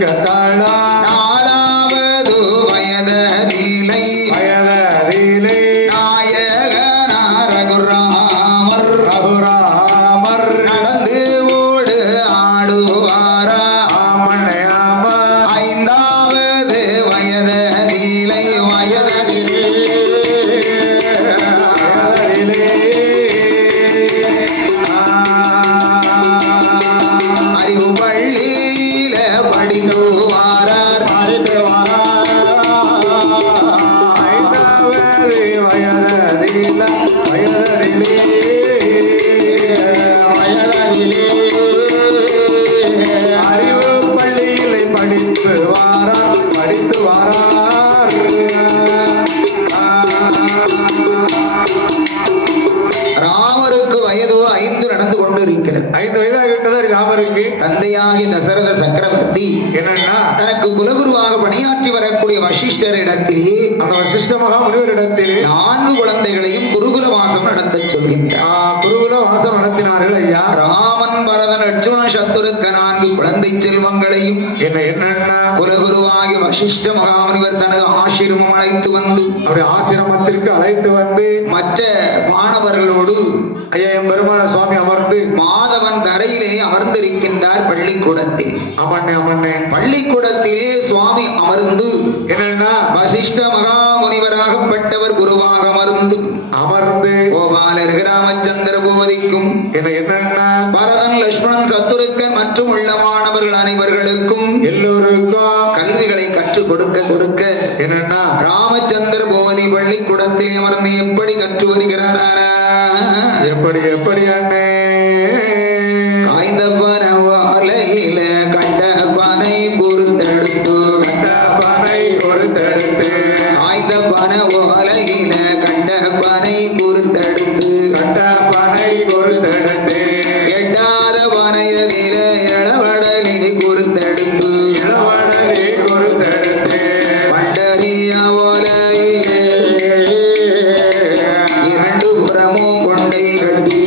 கத்தாளா நாலாவது வயதிலை நாயகனார் ரகுராமர் நடந்து ஓடு ஆடுவாரா ஐந்தாவது வயதிலை அறிவு பள்ளியில படித்து வாரார் அறிவு பள்ளியிலே படித்து வாரார் ராமருக்கு வயது 5 நடந்து கொண்டிருக்கிறது. 5 வயதாகிவிட்டது ராமருக்கு. தந்தையாகிய தசரத சக்கரவர்த்தி என்னன்னா தனக்கு குலகுருவாக பணியாற்றி வரக்கூடிய வசிஷ்டரிடத்திலே அந்த வசிஷ்ட மகா முனிவரிடத்திலே 4 குழந்தைகளையும் குருகுல வாசம் நடத்த சொல்கின்றார். குருகுல வாசம் நடத்தினார்கள் ஐயா. ராமன் பரதன் லட்சுமண சத்துருக்க 4 குழந்தை செல்வங்களையும் என்னன்னா குலகுருவாகிய வசிஷ்ட மகாமுனிவர் தனது ஆசிரமம் அழைத்து வந்து அப்படி ஆசிரமத்திற்கு அழைத்து வந்து மற்ற மாணவர்களோடு ஐயா பெருமான சுவாமி அமர்ந்து மாதவன் கரையிலே அமர்ந்திருக்கின்றார் பள்ளிக்கூடத்தில். அமண்ணே பள்ளிக்கூடத்திலே சுவாமி அமர்ந்து என்னன்னா வசிஷ்ட மகாமுனிவராகப்பட்டவர் குருவாக அமர்ந்து கோபாலர் ராமச்சந்திர பூபதிக்கும் என்னன்னா பரதன் லட்சுமணன் சத்துருக்கன் மற்றும் உள்ள மாணவர்கள் அனைவர்களுக்கும் எல்லோருக்கும் கல்விகளை கற்றுக் கொடுக்க என்னன்னா ராமச்சந்திர பூபதி பள்ளிக்கூடத்திலே அமர்ந்து எப்படி கற்று வருகிறாரா? எப்படி அண்ணே காய்ந்த பனவாலையில கண்ட பனை பொறுத்தெடுத்து காய்ந்த பனவாலையில கண்ட பனை பொறுத்தெடுத்து எட்டாத பனையதில இளவடலை பொறுத்தெடுத்து பண்டறிய ஓலையிலே 2 புறமும் கொண்டை கட்டி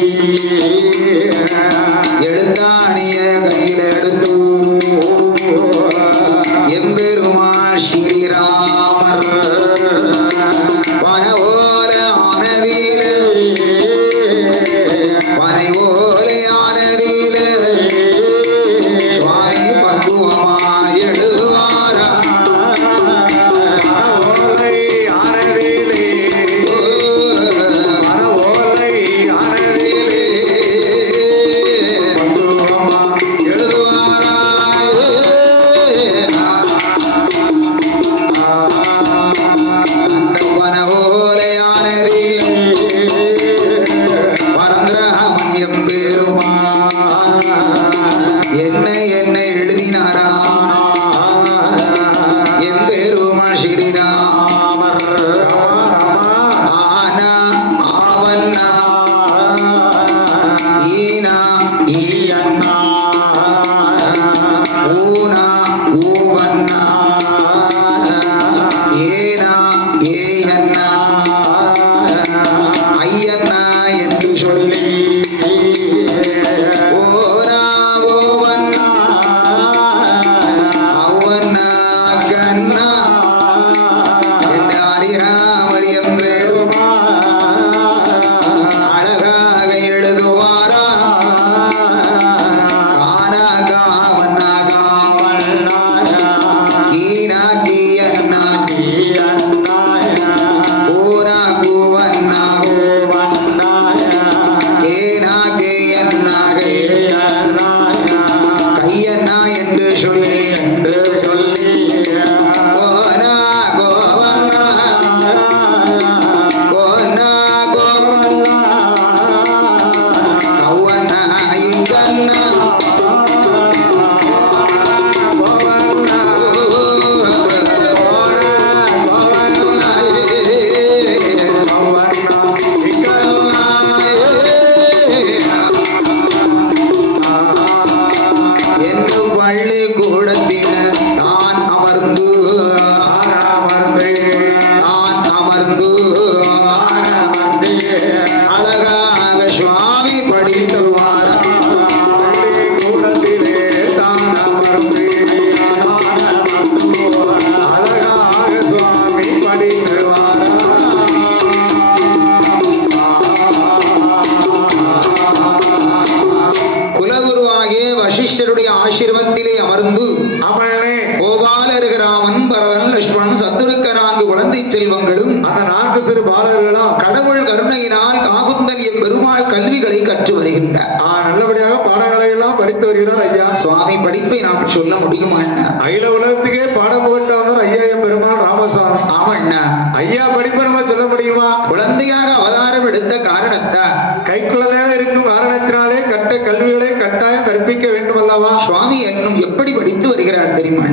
ஆமண்ணே கோபாலர் ராமன் பரதன் லட்சுமணன் சத்துருக்க 4 குழந்தை செல்வங்களும் அந்த 4 சிறு பாலர்களும் கடவுள் கருணையினால் காகுந்தன் எம்பெருமாள் கல்விகளை கற்று வருகின்றார். நல்லபடியாக பாடங்களை எல்லாம் படித்து வருகிறார் ஐயா. சுவாமி படிப்பை நாம் சொல்ல முடியுமா? அகில உலகத்துக்கே பாடம் புகட்ட வந்தார் ஐயா எம்பெருமான் ராமசாமி. ஆமண்ணா, ஐயா படிப்பை நம்ம சொல்ல முடியுமா? குழந்தையாக அவதாரம் எடுத்த காரணத்தா கை குழந்தையாக இருக்கும் காரணத்தினாலே கற்ற கல்விகளை கட்டாயம் கற்பிக்க வேண்டும் அல்லவா? சுவாமி என்னும் எப்படி படித்து வருகிறார் தெரியுமா?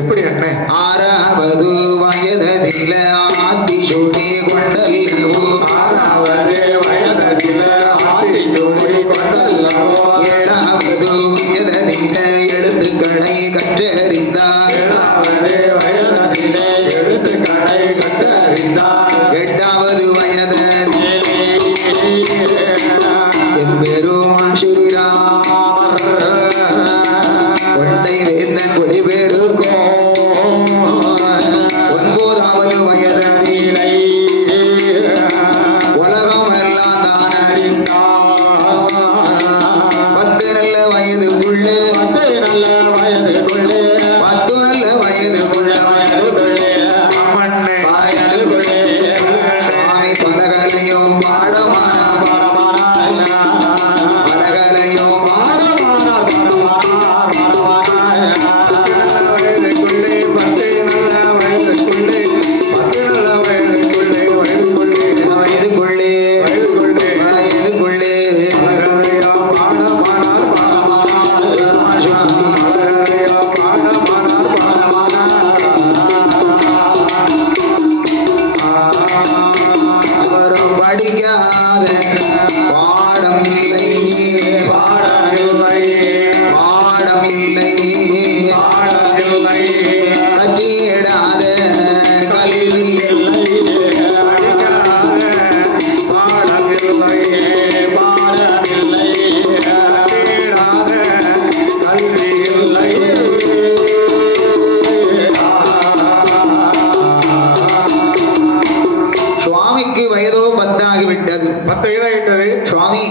எப்படி அண்ணே? 6வது வயதில ஆத்திசூடி கொண்டல்லவோ, 6வது வயதில ஆத்திசூடி கொண்டல்லவோ, 7வது வயதில எழுத்துக்களை கற்றறிந்தார், 7வது வயதில எழுத்துக்களை கற்றறிந்தார், 8வது வயதில் எம்பெருமான் ஸ்ரீராமர் கொண்டை வேந்தன் கொடிபெருக்கும், 9வது வயதில் உலகம் எல்லாம் தான் அறிந்தார், 10 நல்ல வயதுக்குள்ளே 10 நல்ல வயதுக்குள்ளே அம்மண்ணே வயதுக்குள்ளே சுவாமி பலகலையும் பாடமான பலகலையும் வயதுக்குள்ளே 10 நல்ல வயதுக்குள்ளே 10 நல்ல வயதுக்குள்ளே வயதுக்குள்ளே வயதுக்குள்ளே வயதுக்குள்ளே வயதுக்குள்ளே அழகரையா பாடமானார் அழகரையா பாடமானார் அவரும் படிக்காத பாடம் இல்லை, பாடம் இல்லை, கட்டிடாத கல்வி சுவாமிக்கு வயதோ 10 ஆகிவிட்டது. 10 இதாகிட்டது. சுவாமி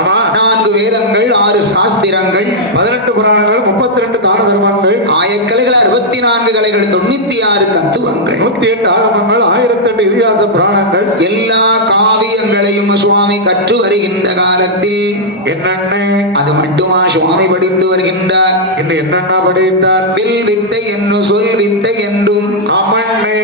ஆமா 4 வேதங்கள், 6 சாஸ்திரங்கள், 18 புராணங்கள், 32 தான தர்மங்கள், ஆயக்கலைகள், 64 கலைகள், 96 தத்துவங்கள், 108 ஆகமங்கள், 1008 இதிகாச புராணங்கள், எல்லா காவியங்களையும் சுவாமி கற்று வருகின்ற காலத்தில் என்னென்ன அது மட்டுமா சுவாமி படித்து வருகின்றார்? இன்னும் என்னென்ன படித்தார்? வில் வித்தை என்னும் சொல் வித்தை என்றும், அம்மண்ணே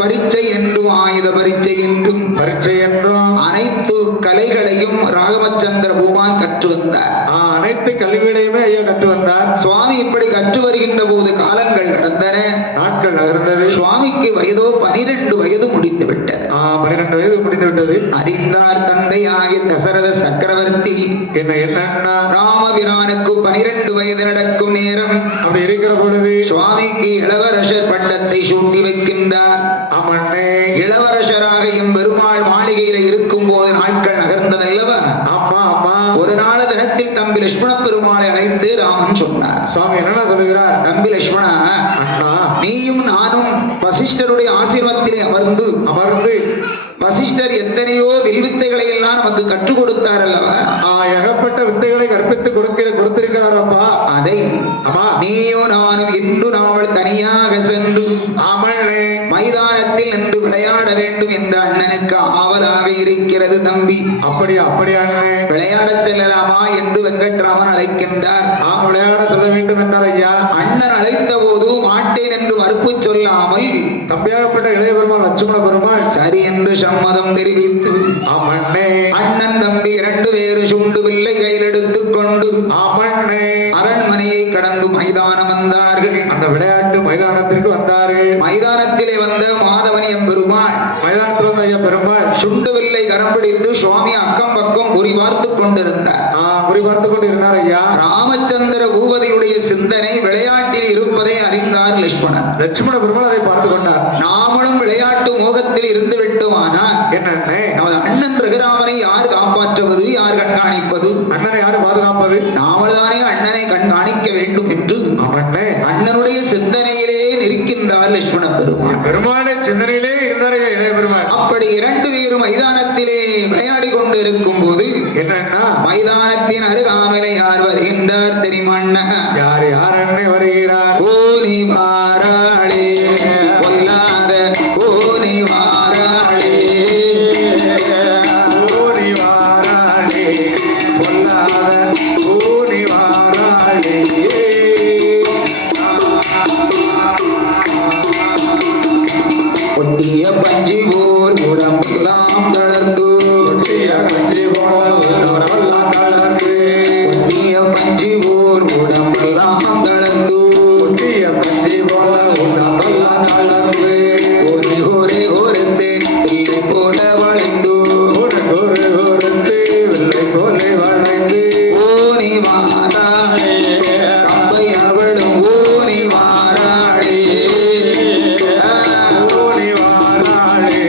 பரீட்சை என்றும், ஆயுத பரீட்சை என்றும், பரீட்சை என்றும் அனைத்து கலைகளையும் ராகமச்சந்திர பூமான் கற்று வந்தார். அனைத்து கல்விகளையுமே ஐயா கற்று வந்தார். சுவாமி இப்படி கற்று வருகின்ற போது காலங்கள் கடந்தன, நாட்கள் நகர்ந்தது. சுவாமிக்கு வயதோ 12 வயது முடிந்து விட்டது. 12 வயது முடிந்து விட்டது. அறிந்தார் தந்தையாகிய தசரத சக்கரவர்த்தி என்னன்னா ராமபிரானுக்கு 12 வயது நடக்கும் நேரம் அப்படி இருக்கிற பொழுது சுவாமிக்கு இளவரசர் பட்டத்தை சூட்டி வைக்கின்றார். அம்மண்ணே இளவரசராக எம்பெருமாள் மாளிகையில இருக்கும் போது நாட்கள் நகர்ந்ததல்லவா? அம்மா அம்மா ஒரு நாள் தினத்தில் தம்பி லட்சுமண பெருமாளை அழைத்து ராமன் சொன்னார். சுவாமி என்ன சொல்லுகிறார்? தம்பி லட்சுமணா, அண்ணா நீயும் நானும் வசிஷ்டருடைய ஆசிரமத்திலே அமர்ந்து வசிஷ்டர் எத்தனையோ வில்வித்தைகளை எல்லாம் நமக்கு கற்றுக் கொடுத்தார் அல்லவா? ஏகப்பட்ட வித்தைகளை கற்பித்து கொடுத்திருக்கிறாரப்பா. அதை அம்மா நீயும் நானும் இன்று நாள் தனியாக சென்று அமண்ணே மைதானத்தில் நின்று விளையாட வேண்டும் என்ற அண்ணனுக்கு ஆவலாக இருக்கிறது தம்பி. அப்படியா அண்ணே, விளையாடச் செல்லலாமா என்று வெங்கட்ராமன் அழைக்கின்றார். விளையாட செல்ல வேண்டும் என்றார் ஐயா. அண்ணன் அழைத்த போது மாட்டேன் என்று மறுப்பு சொல்லாமல் தம்பியாகப்பட்ட இளைய பெருமாள் லட்சுமண பெருமாள் சரி என்று சம்மதம் தெரிவித்து அம்மண்ணே அண்ணன் தம்பி 2 பேரும் சுண்டு வில்லை கையில் எடுத்துக் கொண்டு அம்மண்ணே அரண்மனையை கடந்து மைதானம் வந்தார்கள். அந்த விளையாட்டு மைதானத்திற்கு வந்தார்கள். மைதானத்திலே வந்த மாதவன் எம்பெருமாள் மைதானத்தில் வந்த ஐயா பெருமாள் சுண்டு வில்லை கரம் பிடித்து சுவாமி அக்கம் பக்கம் குறி பார்த்துக் கொண்டிருந்தார். குறி பார்த்துக் கொண்டு இருந்தார் ஐயா. ராமச்சந்திர பூபதியுடைய சிந்தனை விளையாட்டில் இருப்பதை அறிந்தார் லட்சுமணன். லட்சுமண பெருமாள் அதை பார்த்துக் கொண்டார். நாமளும் விளையாட்டு மோகத்தில் இருந்து விட்டோமானால் என்னண்ணே நமது அண்ணன் ரகுராமனை யார் காப்பாற்றுவது, யார் கண்காணிப்பது? அண்ணனை யாரு பாதுகாப்பது? நாமள்தானே அண்ணனை கண்காணிக்க வேண்டும் என்று அண்ணனுடைய சிந்தனையிலே நிற்கின்றார் லட்சுமண பெருமாள். பெருமாளுடைய சிந்தனையிலே இருந்தார் இளைய பெருமாள். அப்படி 2 பேரும் மைதானத்திலே விளையாடி கொண்டு இருக்கும் போது என்னன்னா மைதானத்தின் அருகாமையிலே யார் வருகின்றார் தெரியுமா? யார் அண்ணே வருகிறார்? கூனி வாராளே பொல்லாத கூனி வாராளே கூனி வாராளே பொல்லாத கூனி வாராளே ஒட்டிய பஞ்சி போர் உடம்பெல்லாம் தளர்ந்து ஒட்டிய பஞ்சி போல் உடம்பெல்லாம் தளர்ந்து ஒட்டிய பஞ்சி போர் உடம்பெல்லாம் தளர்ந்து ஒட்டிய பஞ்சி போல உடம்பெல்லாம் தளர்ந்து ஒரே ஒரே ஒருத்தே இல்லை போல வளைந்து ஒரு ஒருத்து வெள்ளை போலே வளைந்து ஓனி வாராளே கம்பை அவளும் ஓனி வாராளே ஊனி வாராளே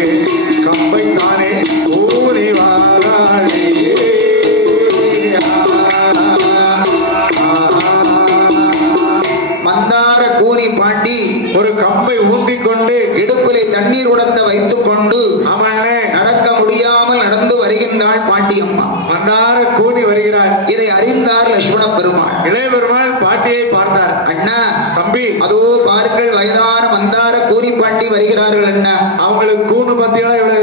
கம்பை தானே ஊனி வாராளே மந்தார கூனி பாண்டி ஒரு கம்பை ஊன்றிக் கொண்டு இடுப்பிலே தண்ணீர் குடத்தை வைத்துக் கொண்டு அவனே நடக்க முடியாமல் நடந்து வருகின்றாள் பாட்டியம்மா. மன்னார கூனி வருகிறாள். இதை அறிந்தார் லட்சுமண பெருமாள். இளைய பெருமாள் பாட்டியை பார்த்தார். அண்ணா தம்பி, அதோ பாருங்கள் வயதான மந்தார கூனி பாட்டி வருகிறார்கள் அண்ணா. அவங்களுக்கு கூணு பத்தியலா எப்படி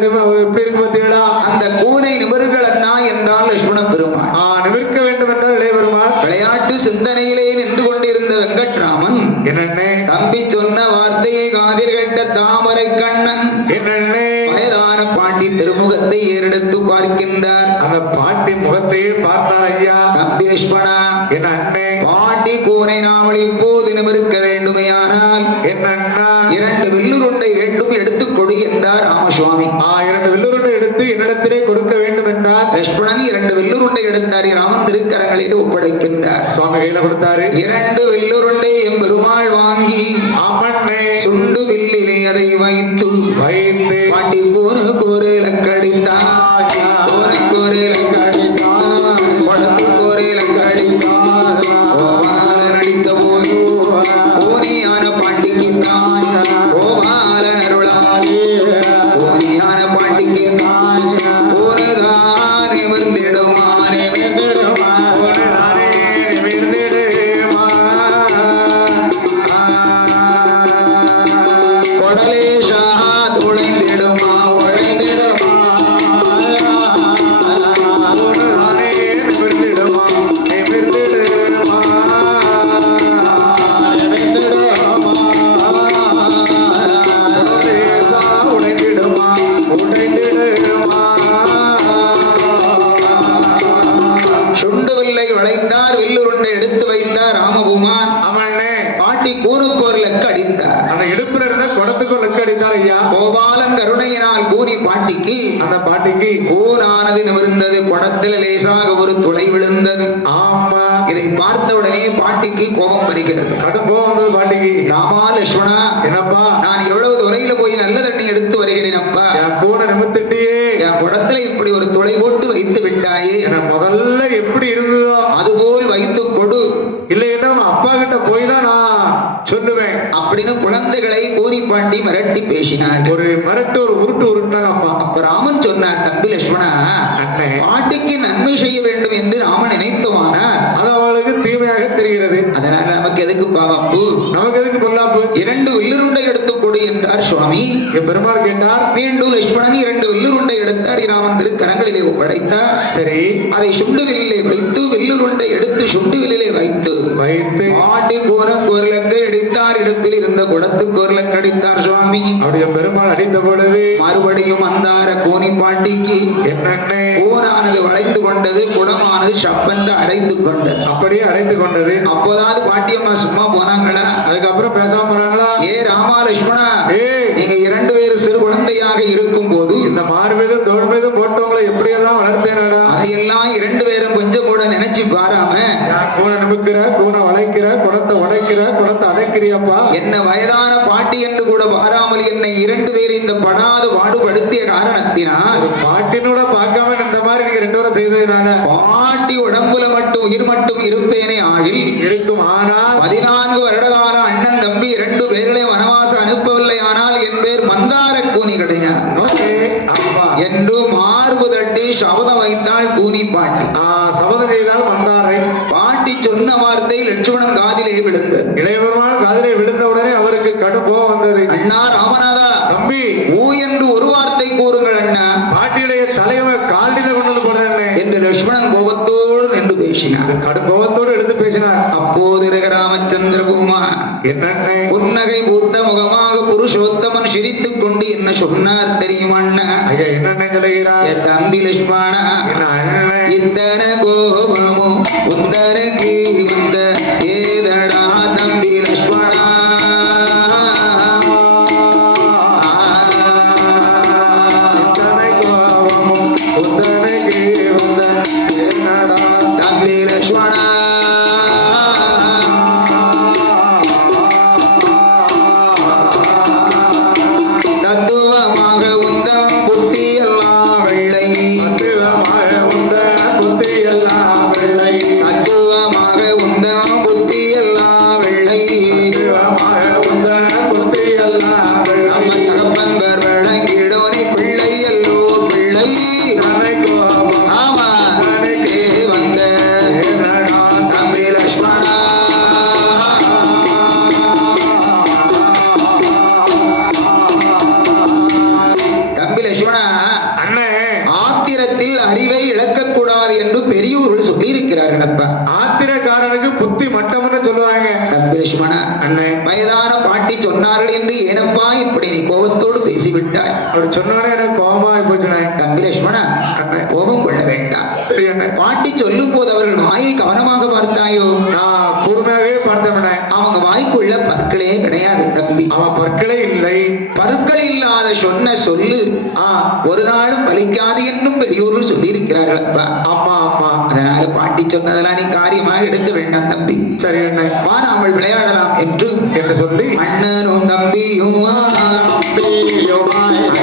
இருக்கு பத்தியலா? அந்த கூனை நிமிர்கள் அண்ணா என்றால் லட்சுமண பெருமாள். நிமிர்க்க வேண்டும் என்றால் இளைய பெருமாள் விளையாட்டு சிந்தனையிலே நின்று கொண்டிருந்த வெங்கட்ராமன் என்னண்ணே தம்பி சொன்ன வார்த்தையை காதில் கேட்ட தாமரை கண்ணன் என்னண்ணே வயதான பாண்டி திருமுகத்தை ஏறெடுத்து பார்க்கின்றார். அந்த பாட்டி முகத்தையே பார்த்தார். ஐயா தம்பி லட்சுமணா, என்ன அண்ணே, பாட்டி கூனை நாமல் இப்போது நிமிர்க்க வேண்டுமையானால் என்ன அண்ணா, 2 வில்லுருண்டை வேண்டும் எடுத்துக் கொடு என்றார் ராமசுவாமி. 2 வில்லுருண்டை எடுத்து என்னிடத்திலே கொடுக்க வேண்டும் என்றார். லட்சுமணன் 2 வில்லுருண்டை எடுத்தார். ராமன் திருக்கரங்களில் ஒப்படைக்கின்றார். சுவாமி கையில கொடுத்தாரு. 2 வில்லுருண்டை எம்பெருமாள் வாங்கி ஆமண்ணே சுண்டு வில்லிலே அதை வைத்து வைத்து பாட்டி கூறு கூறுல கடித்தான், கூறுல கடித்தான், குளத்து கூறுல கடித்தான். கோபால நடித்த போது கோரியான பாண்டிக்கு தான் கோபால அருளாலே கோரியான பாண்டிக்கு தான் ஒருதான் நிமிர்ந்திடுமானே கொடலேஷா துளைந்திடுமா உழைந்திடுமா சுண்டு வில்லை வளைத்தார். வில்லுருண்டை எடுத்து வைத்தார் ராமபூமான். பாட்டி கூறுக்கோரலுக்கு அடித்தார். அந்த இடுப்புல இருந்த குடத்துக்கு லெக்க அடித்தார். ஐயா கோபாலன் கருணையினால் கூறி பாட்டிக்கு அந்த பாட்டிக்கு கூனானது நிமிர்ந்தது. குடத்தில் லேசாக ஒரு துளை விழுந்தது. ஆமா, இதை பார்த்த உடனே பாட்டிக்கு கோபம் வருகிறது. கடும் கோபம் வந்தது பாட்டிக்கு. ராமா லட்சுமணா, என்னப்பா, நான் எவ்வளவு துறையில போய் நல்ல தண்ணி எடுத்து வருகிறேன் அப்பா. என் கூனை நிமித்திட்டியே, என் குடத்துல இப்படி ஒரு துளை போட்டு வைத்து விட்டாயே. என முதல்ல எப்படி இருந்ததோ அதுபோல் வைத்து கொடு. இல்லைன்னா உன் அப்பா கிட்ட போய் தான் நான் சொல்லுவேன் அப்படின்னு குழந்தைகளை கூறி பாண்டி மிரட்டி பேசினார். ஒரு மிரட்டு ஒரு உருட்டு உருட்டாங்க அம்மா. அப்ப ராமன் சொன்னார், தம்பி லட்சுமணா, அண்ணே, பாட்டிக்கு நன்மை செய்ய வேண்டும் என்று ராமன் நினைத்துவானார். அது அவளுக்கு தீமையாக தெரிகிறது. அதனால நமக்கு எதுக்கு பாவப்பு, நமக்கு எதுக்கு பொல்லாப்பு? 2 வில்லுருண்டை எடுத்துக் கொடு என்றார் சுவாமி. என் பெருமாள் கேட்டார். மீண்டும் லட்சுமணன் 2 வில்லுருண்டை எடுத்தார். ராமன் திருக்கரங்களிலே ஒப்படைத்தார். சரி, அதை சுண்டு வில்லிலே வைத்து வில்லுருண்டை எடுத்து சுண்டு வில்லிலே வைத்து வைத்து பாட்டி கோரலுக்கு அடித்தார். இடுப்பில் இருந்த குடத்துக்கு கோரலுக்கு அடித்தார் சுவாமி. அவருடைய பெருமாள் அடித்த பொழுது மறுபடியும் அந்தார கோனி பாட்டிக்கு என்னண்ணே கோனானது வளைந்து கொண்டது. குடமானது சப்பென்று அடைந்து கொண்டது. அப்படியே அடைந்து கொண்டது. அப்போதாவது பாட்டியம்மா சும்மா போனாங்களா? அதுக்கப்புறம் பேசாம போனாங்களா? ஏ ராமா லட்சுமணா, ஏய், நீங்க 2 பேர் சிறு குழந்தையாக இருக்கும் போது இந்த மார் மீதும் தோல் மீதும் போட்டவங்களை எப்படியெல்லாம் வளர்த்தேனடா. அதையெல்லாம் 2 பேரும் கொஞ்சம் கூட நினைச்சு பாராம கூனை நிமிக்கிற, கூனை வளைக்கிற, குடத்தை உடைக்கிற, குடத்தை அடைக்கிறியப்பா. என்ன வயதான பாட்டி என்று கூட பாராமல் என்னை 2 பேர் இந்த படாது பாடுபடுத்திய காரணத்தினால் பாட்டினோட பார்க்காம இந்த மாதிரி நீங்க 2 பேரும் செய்ததுனால பாட்டி உடம்புல மட்டும் உயிர் மட்டும் இருப்பேனே ஆகில் இருக்கும். ஆனால் 14 வருடகால அண்ணன் தம்பி 2 பேர்களை வனவாசம் அனுப்பவில்லை. ஆனால் என் பேர் மந்தார கூனி கிடையாது அப்பா என்று மார்பு தட்டி சபதம் வைத்தாள் கூனி பாட்டி. சபதம் செய்தால் மந்தாரை. பாட்டி சொன்ன வார்த்தை லட்சுமணன் காதிலே விழுந்தது. இளையபெருமாள் காதிலே விழுந்தவுடனே அவருக்கு கடும் கோபம் வந்தது. அண்ணா ராமநாதா, தம்பி, ஊ என்று ஒரு வார்த்தை கூறுங்கள் அண்ணா பாட்டியுடைய தலைவர் காலில கொண்டு வந்து போடுறேன் என்று லட்சுமணன் கோபத்தோடு நின்று பேசினார். கடும் கோபத்தோடு எடுத்து பேசினார். அப்போது ராமச்சந்திரகுமார் என்னென்ன புன்னகை பூத்த முகமாக புருஷோத்தமன் சிரித்துக் கொண்டு என்ன சொன்னார் தெரியுமண்ணா? ஐயா என்னென்ன சொல்லுகிறார்? என் தம்பி லட்சுமணா, என்ன அண்ணன் இத்தன கோபமும் உந்தனுக்கு வந்த ஏதடா தம்பி லட்சுமணா? தம்பி லட்சுமணா, தத்துவமாக உந்தன் புத்தி எல்லாம் வெள்ளை, தத்துவமாக உந்தன் புத்தி எல்லாம் வெள்ளை, நம்ம தகப்பன்பர் வழங்கிடோனி பிள்ளை எல்லோ பிள்ளை. ஆமா வந்த தம்பி லட்சுமணா, தம்பி லட்சுமணா, அண்ணன் ஆத்திரத்தில் அறிவை இழக்கக்கூடாது என்று பெரியோர்கள் சொல்லியிருக்கிறார்கள். அப்ப ஆத்திரக்காரனுக்கு புத்தி மட்டம்னு சொல்லுவாங்க. தம்பி லட்சுமணா, அண்ணன் வயதான பாட்டி சொன்னார்கள் என்று ஏனப்பா இப்படி நீ கோபத்தோடு பேசிவிட்டாய்? அப்படி சொன்னோடனே எனக்கு கோபமாகி போச்சுனே. தம்பி லட்சுமணா, கோபம் கொள்ள வேண்டாம். சரி அண்ணன், பாட்டி சொல்லும் போது அவர்கள் வாயை கவனமாக பார்த்தாயோ? நான் கூர்மையாவே பார்த்தவனே. அவங்க வாய்க்குள்ள பற்களே கிடையாது தம்பி. அவன் பற்களே இல்லை. பற்கள் இல்லாத சொன்ன சொல்லு ஒரு நாளும் பலிக்காது என்னும் பெரியோர்கள் சொல்லி இருக்கிறார்கள். அப்பா ஆமா ஆமா, அதனால பாட்டி சொன்னதெல்லாம் நீ காரியமாக எடுக்க வேண்டாம் தம்பி. சரி அண்ணன், வா நாமல் விளையாடலாம் என்று சொல்லி அண்ணனும் தம்பியுமா,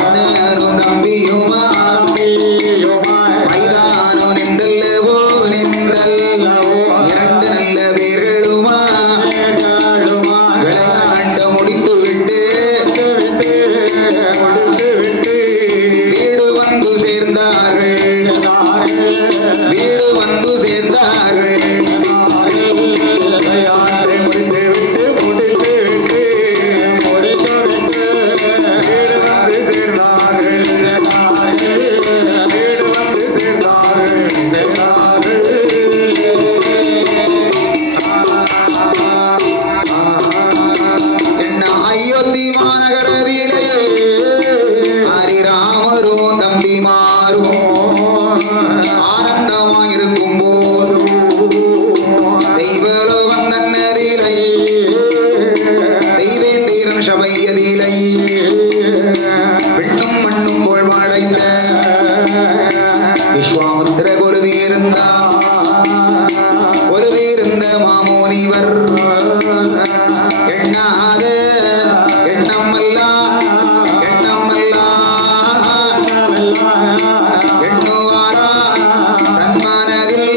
அண்ணனும் தம்பியுமா, மைதானோ நின்றல்லவோ நின்றல்லவோ, இரண்டு நல்ல பேர்களுமா விளையாண்ட முடித்து விட்டு வீடு வந்து சேர்ந்தார்கள், வீடு வந்து சேர்ந்தார்கள். என்ன அயோத்தி மாநகரத்திலே ஹரிராமரும் தம்பிமாரும் ஆனந்தமாயிருக்கும் போது தெய்வலோகம் தன்னதிலை, தெய்வேந்திரன் சபையதிலை, விண்ணும் மண்ணும் போல் படைத்த விஸ்வாமுத்திர கொலுவிருந்த மாமுனிவர் எண்ணாத எண்ணமல்லா எண்ணமல்லா எண்ணுவாரா தன்மனதில்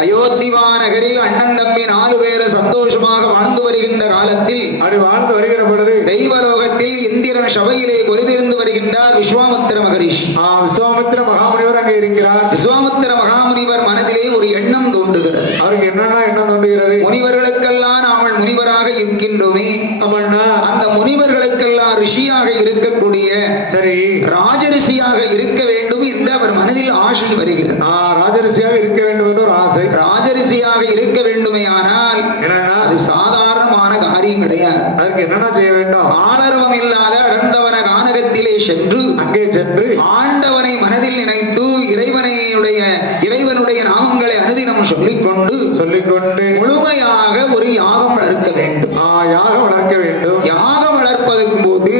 அயோத்தி மாநகரில் அண்ணன் தம்பி 4 பேர் சந்தோஷமாக வாழ்ந்து வருகின்ற காலத்தில், அப்படி வாழ்ந்து வருகிற பொழுது தெய்வலோகத்தில் இந்திரன் சபையிலே கொலுவிருந்து வருகின்றார் விஸ்வாமுத்திர மகரிஷி. விஸ்வாமித்திர மகாமுனிவர் அங்கே இருக்கிறார். விஸ்வாமுத்திர மகாமுனிவர் மனதிலே ஒரு எண்ணம் தோன்றுகிறது. அவருக்கு என்னன்னா எண்ணம் தோன்றுகிறது? முனிவர்களுக்கெல்லாம் நாமல் முனிவராக இருக்கின்றோமே, ஆமாண்ணா, அந்த முனிவர்களுக்கெல்லாம் ரிஷியாக இருக்கக்கூடிய சரி ராஜரிஷியாக இருக்க வேண்டும் என்று அவர் மனதில் ஆசை வருகிறது. ராஜரிஷியாக இருக்க வேண்டும் என்று ஒரு ஆசை. ராஜரிஷியாக இருக்க வேண்டுமே ஆனால் என்னன்னா அது சாதாரணமான காரியம் கிடையாது. அதற்கு என்னன்னா செய்ய வேண்டும்? ஆளரவம் இல்லாத அடர்ந்தவன கானகத்திலே சென்று அங்கே சென்று ஆண்டவனை மனதில் நினைத்து இறைவனுடைய நாமங்களை அனுதினம் சொல்லிக்கொண்டு முழுமையாக ஒரு யாகம் வளர்க்க வேண்டும். யாகம் வளர்க்க வேண்டும். யாகம் வளர்ப்பதற்கு போது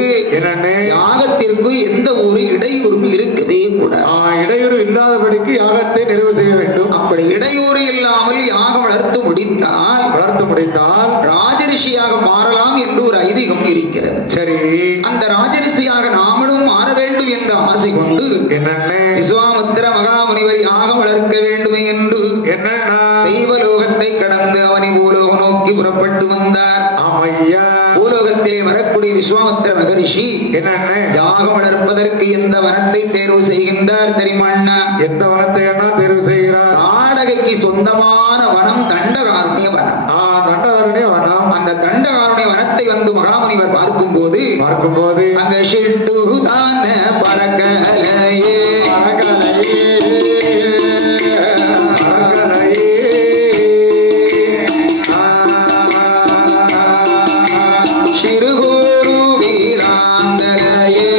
யாகத்திற்கு எந்த ஒரு இடையூறும் இருக்கவே கூடாது. இடையூறு இல்லாதபடிக்கு யாகத்தை நிறைவு செய்ய வேண்டும். அப்படி இடையூறு இல்லாமல் யாகம் வளர்த்து முடித்தால் ராஜரிஷியாக மாறலாம் என்று ஒரு ஐதீகம் ஐதீகம் இருக்கிறது. சரி, அந்த ராஜரிஷியாக நாமளும் மாற வேண்டும் என்ற ஆசை கொண்டு என்னென்ன விஸ்வாமித்திர மகாமுனிவர் யாகம் வளர்க்க வேண்டுமே என்று என்னன்னா தெய்வலோகத்தை கடந்து அவனை பூலோகம் நோக்கி புறப்பட்டு வந்தார். ஆமையா பூலோகத்திலே வரக்கூடிய விஸ்வாமித்திர மகரிஷி என்னென்ன யாகம் வளர்ப்பதற்கு எந்த வனத்தை தேர்வு செய்கின்றார் தெரியுமா அண்ணா? எந்த வனத்தை என்ன தேர்வு செய்கிறார்? தாடகைக்கு சொந்தமான வனம் தண்டகாருண்ய வனம். தண்டகாருடைய வனம். அந்த தண்டகாருண்ய வனத்தை வந்து மகாமுனிவர் பார்க்கும்போது அங்க ஷிட்டு தான பறக்கலையே சிறுகூரு வீராந்தலையே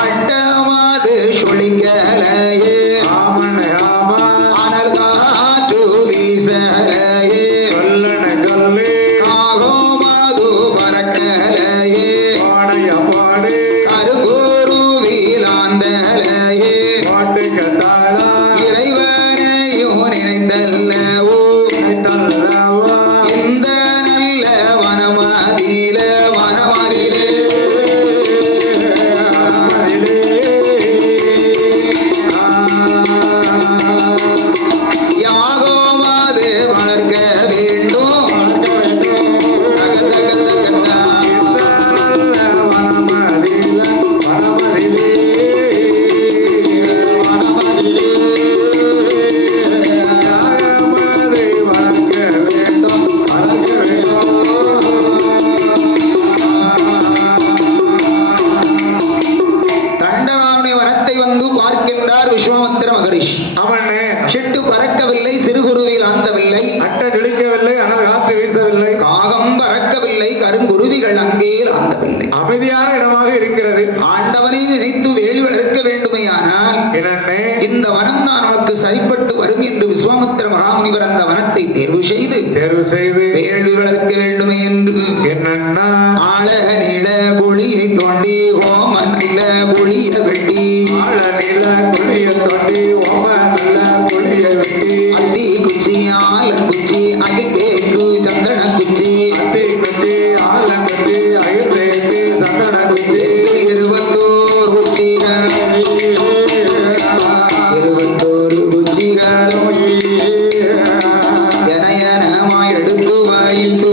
அட்டமாது சுழிங்கலையே அனல் காற்று வீசலையே காகோமாது பறக்கலையே கருகூரு வீலாந்தலையே இறைவனையும் நினைந்தல்லவோ இந்த நல்ல வனமதியில யாகோமாது வளர்க்க வேண்டும். தக தக தகன்னா. தண்டகாருண்ய வனத்தை வந்து பார்க்கின்றார் விஸ்வாமித்திர மகரிஷி. அவனே சிட்டு பறக்கவில்லை, சிறுகுருவியில் ஆந்தவில்லை, அட்டை ஜொலிக்கவில்லை, ஆனால் காற்று வீசவில்லை, காகம் பறக்கவில்லை, கருங்குருவிகள் அங்கே ஆந்தவில்லை. அமைதியான இடமாக இருக்கிறது. ஆண்டவனை நினைத்து வேலி வளர்க்க வேண்டுமையானால் என்னென்ன இந்த வனம் தான் நமக்கு சரிப்பட்டு வரும் என்று விஸ்வாமித்திர மகாமுனிவர் அந்த வனத்தை தேர்வு செய்து வேள்வி வளர்க்க வேண்டுமே என்று என்னென்ன ஆழ நில குழியை தோண்டி ஓம நல்ல குழிய வெட்டி அத்தி குச்சி ஆல குச்சி அகிட்டேக்கு சந்தன குச்சி 21 குச்சிகள் 21 குச்சிகள் என எடுத்து வைத்து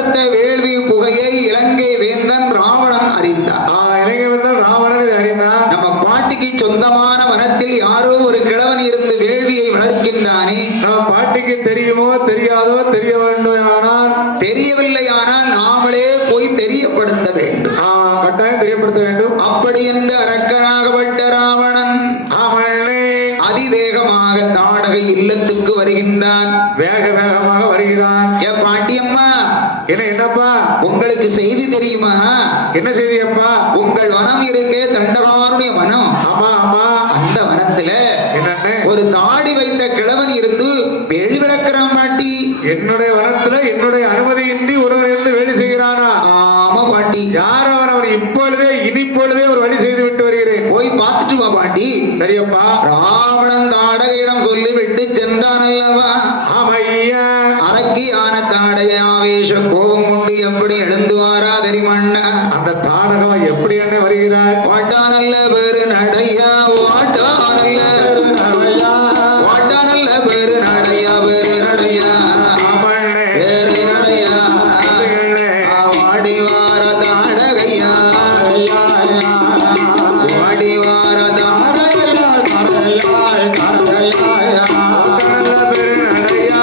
வளர்த்த வேள்வி புகையை இலங்கை வேந்தன் ராவணன் அறிந்தான். இலங்கை வந்தால் ராவணன் இதை அறிந்தான். நம்ம பாட்டிக்கு சொந்தமான வனத்தில் யாரோ ஒரு கிழவன் இருந்து வேள்வியை வளர்க்கின்றானே. நம்ம பாட்டிக்கு தெரியுமோ தெரியாதோ தெரிய வேண்டும். ஆனால் தெரியவில்லையானால் நாமளே போய் தெரியப்படுத்த வேண்டும். கட்டாயம் தெரியப்படுத்த வேண்டும். அப்படி என்று அரக்கனாகப்பட்ட ராவணன் அதிவேகமாக தாடகை இல்லத்துக்கு வருகின்றான். வேக வேகமாக வருகிறான். என் பாட்டியம்மா, என்னப்பா உங்களுக்கு செய்தி தெரியுமா? என்ன செய்தி அப்பா? உங்கள் வனம் இருக்கே, தண்டகாருடைய வனம். ஆமா ஆமா. அந்த வனத்துல என்னன்னு ஒரு தாடி வைத்த கிழவன் இருந்து வேலி விளக்குறான் பாட்டி. என்னுடைய வனத்துல என்னுடைய அனுமதியின்றி ஒருவன் இருந்து வேலை செய்கிறானா? ஆமா பாட்டி. யார் அவன்? அவன் இனிப்பொழுதே ஒரு வழி செய்து விட்டு வருகிறேன். போய் பார்த்துட்டு வா பாட்டி. சரியப்பா. ராவணன் தாடகையிடம் சொல்லிவிட்டு சென்றான் அல்லவா? ஆமையா. அரக்கியான தாடகை ஆவேச கோபம் கொண்டு எப்படி எழுந்து வாரா தெரியுமண்ண? அந்த தாடகம் எப்படி என்ன வருகிறாள்? வாட்டானல்ல பேரு நடையா, வாட்டானல்ல வாட்டானல்ல பேரு நடையா, பேரு நடையா, பேரு நடையா, வாடி வார தாடகையா, வாடி வார தாடகையா, நடையா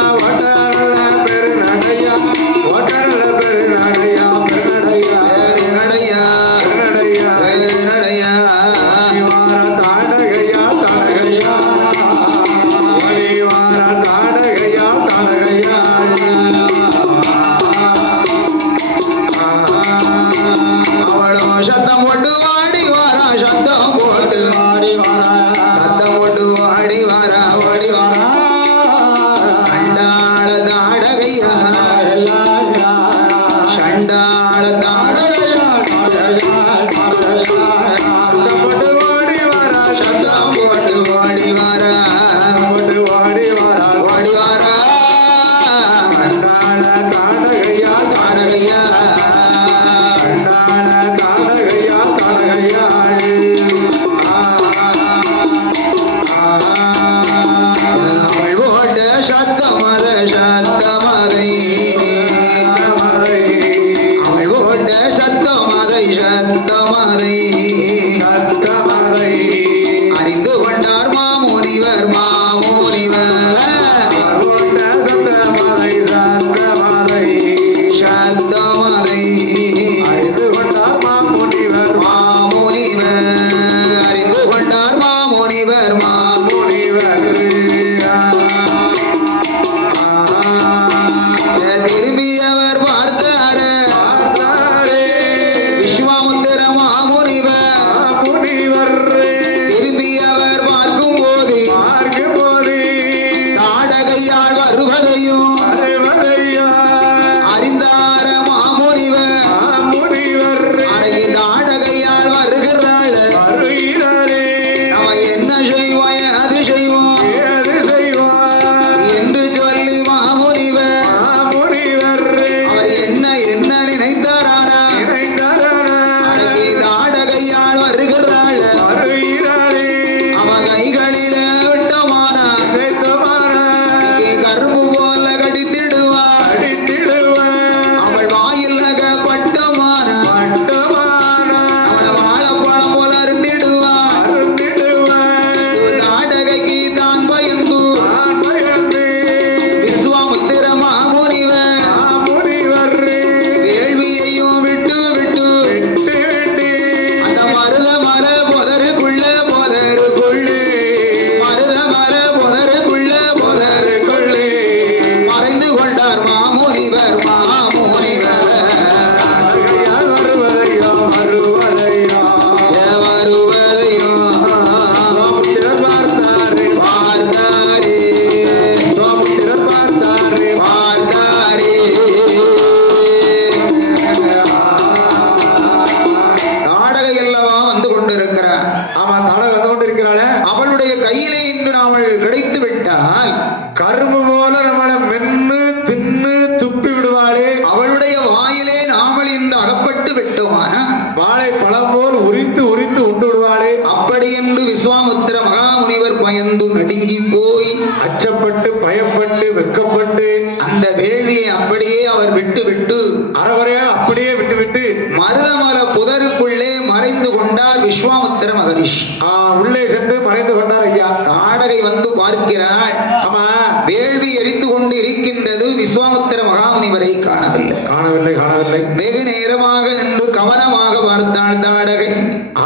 பார்க்கிறாள். ஆமா, வேள்வி எரிந்து கொண்டு இருக்கின்றது. விஸ்வாமித்திர மகாமுனிவரை காணவில்லை. காணவில்லை, காணவில்லை. வெகு நேரமாக நின்று கவனமாக பார்த்தாள் தாடகை.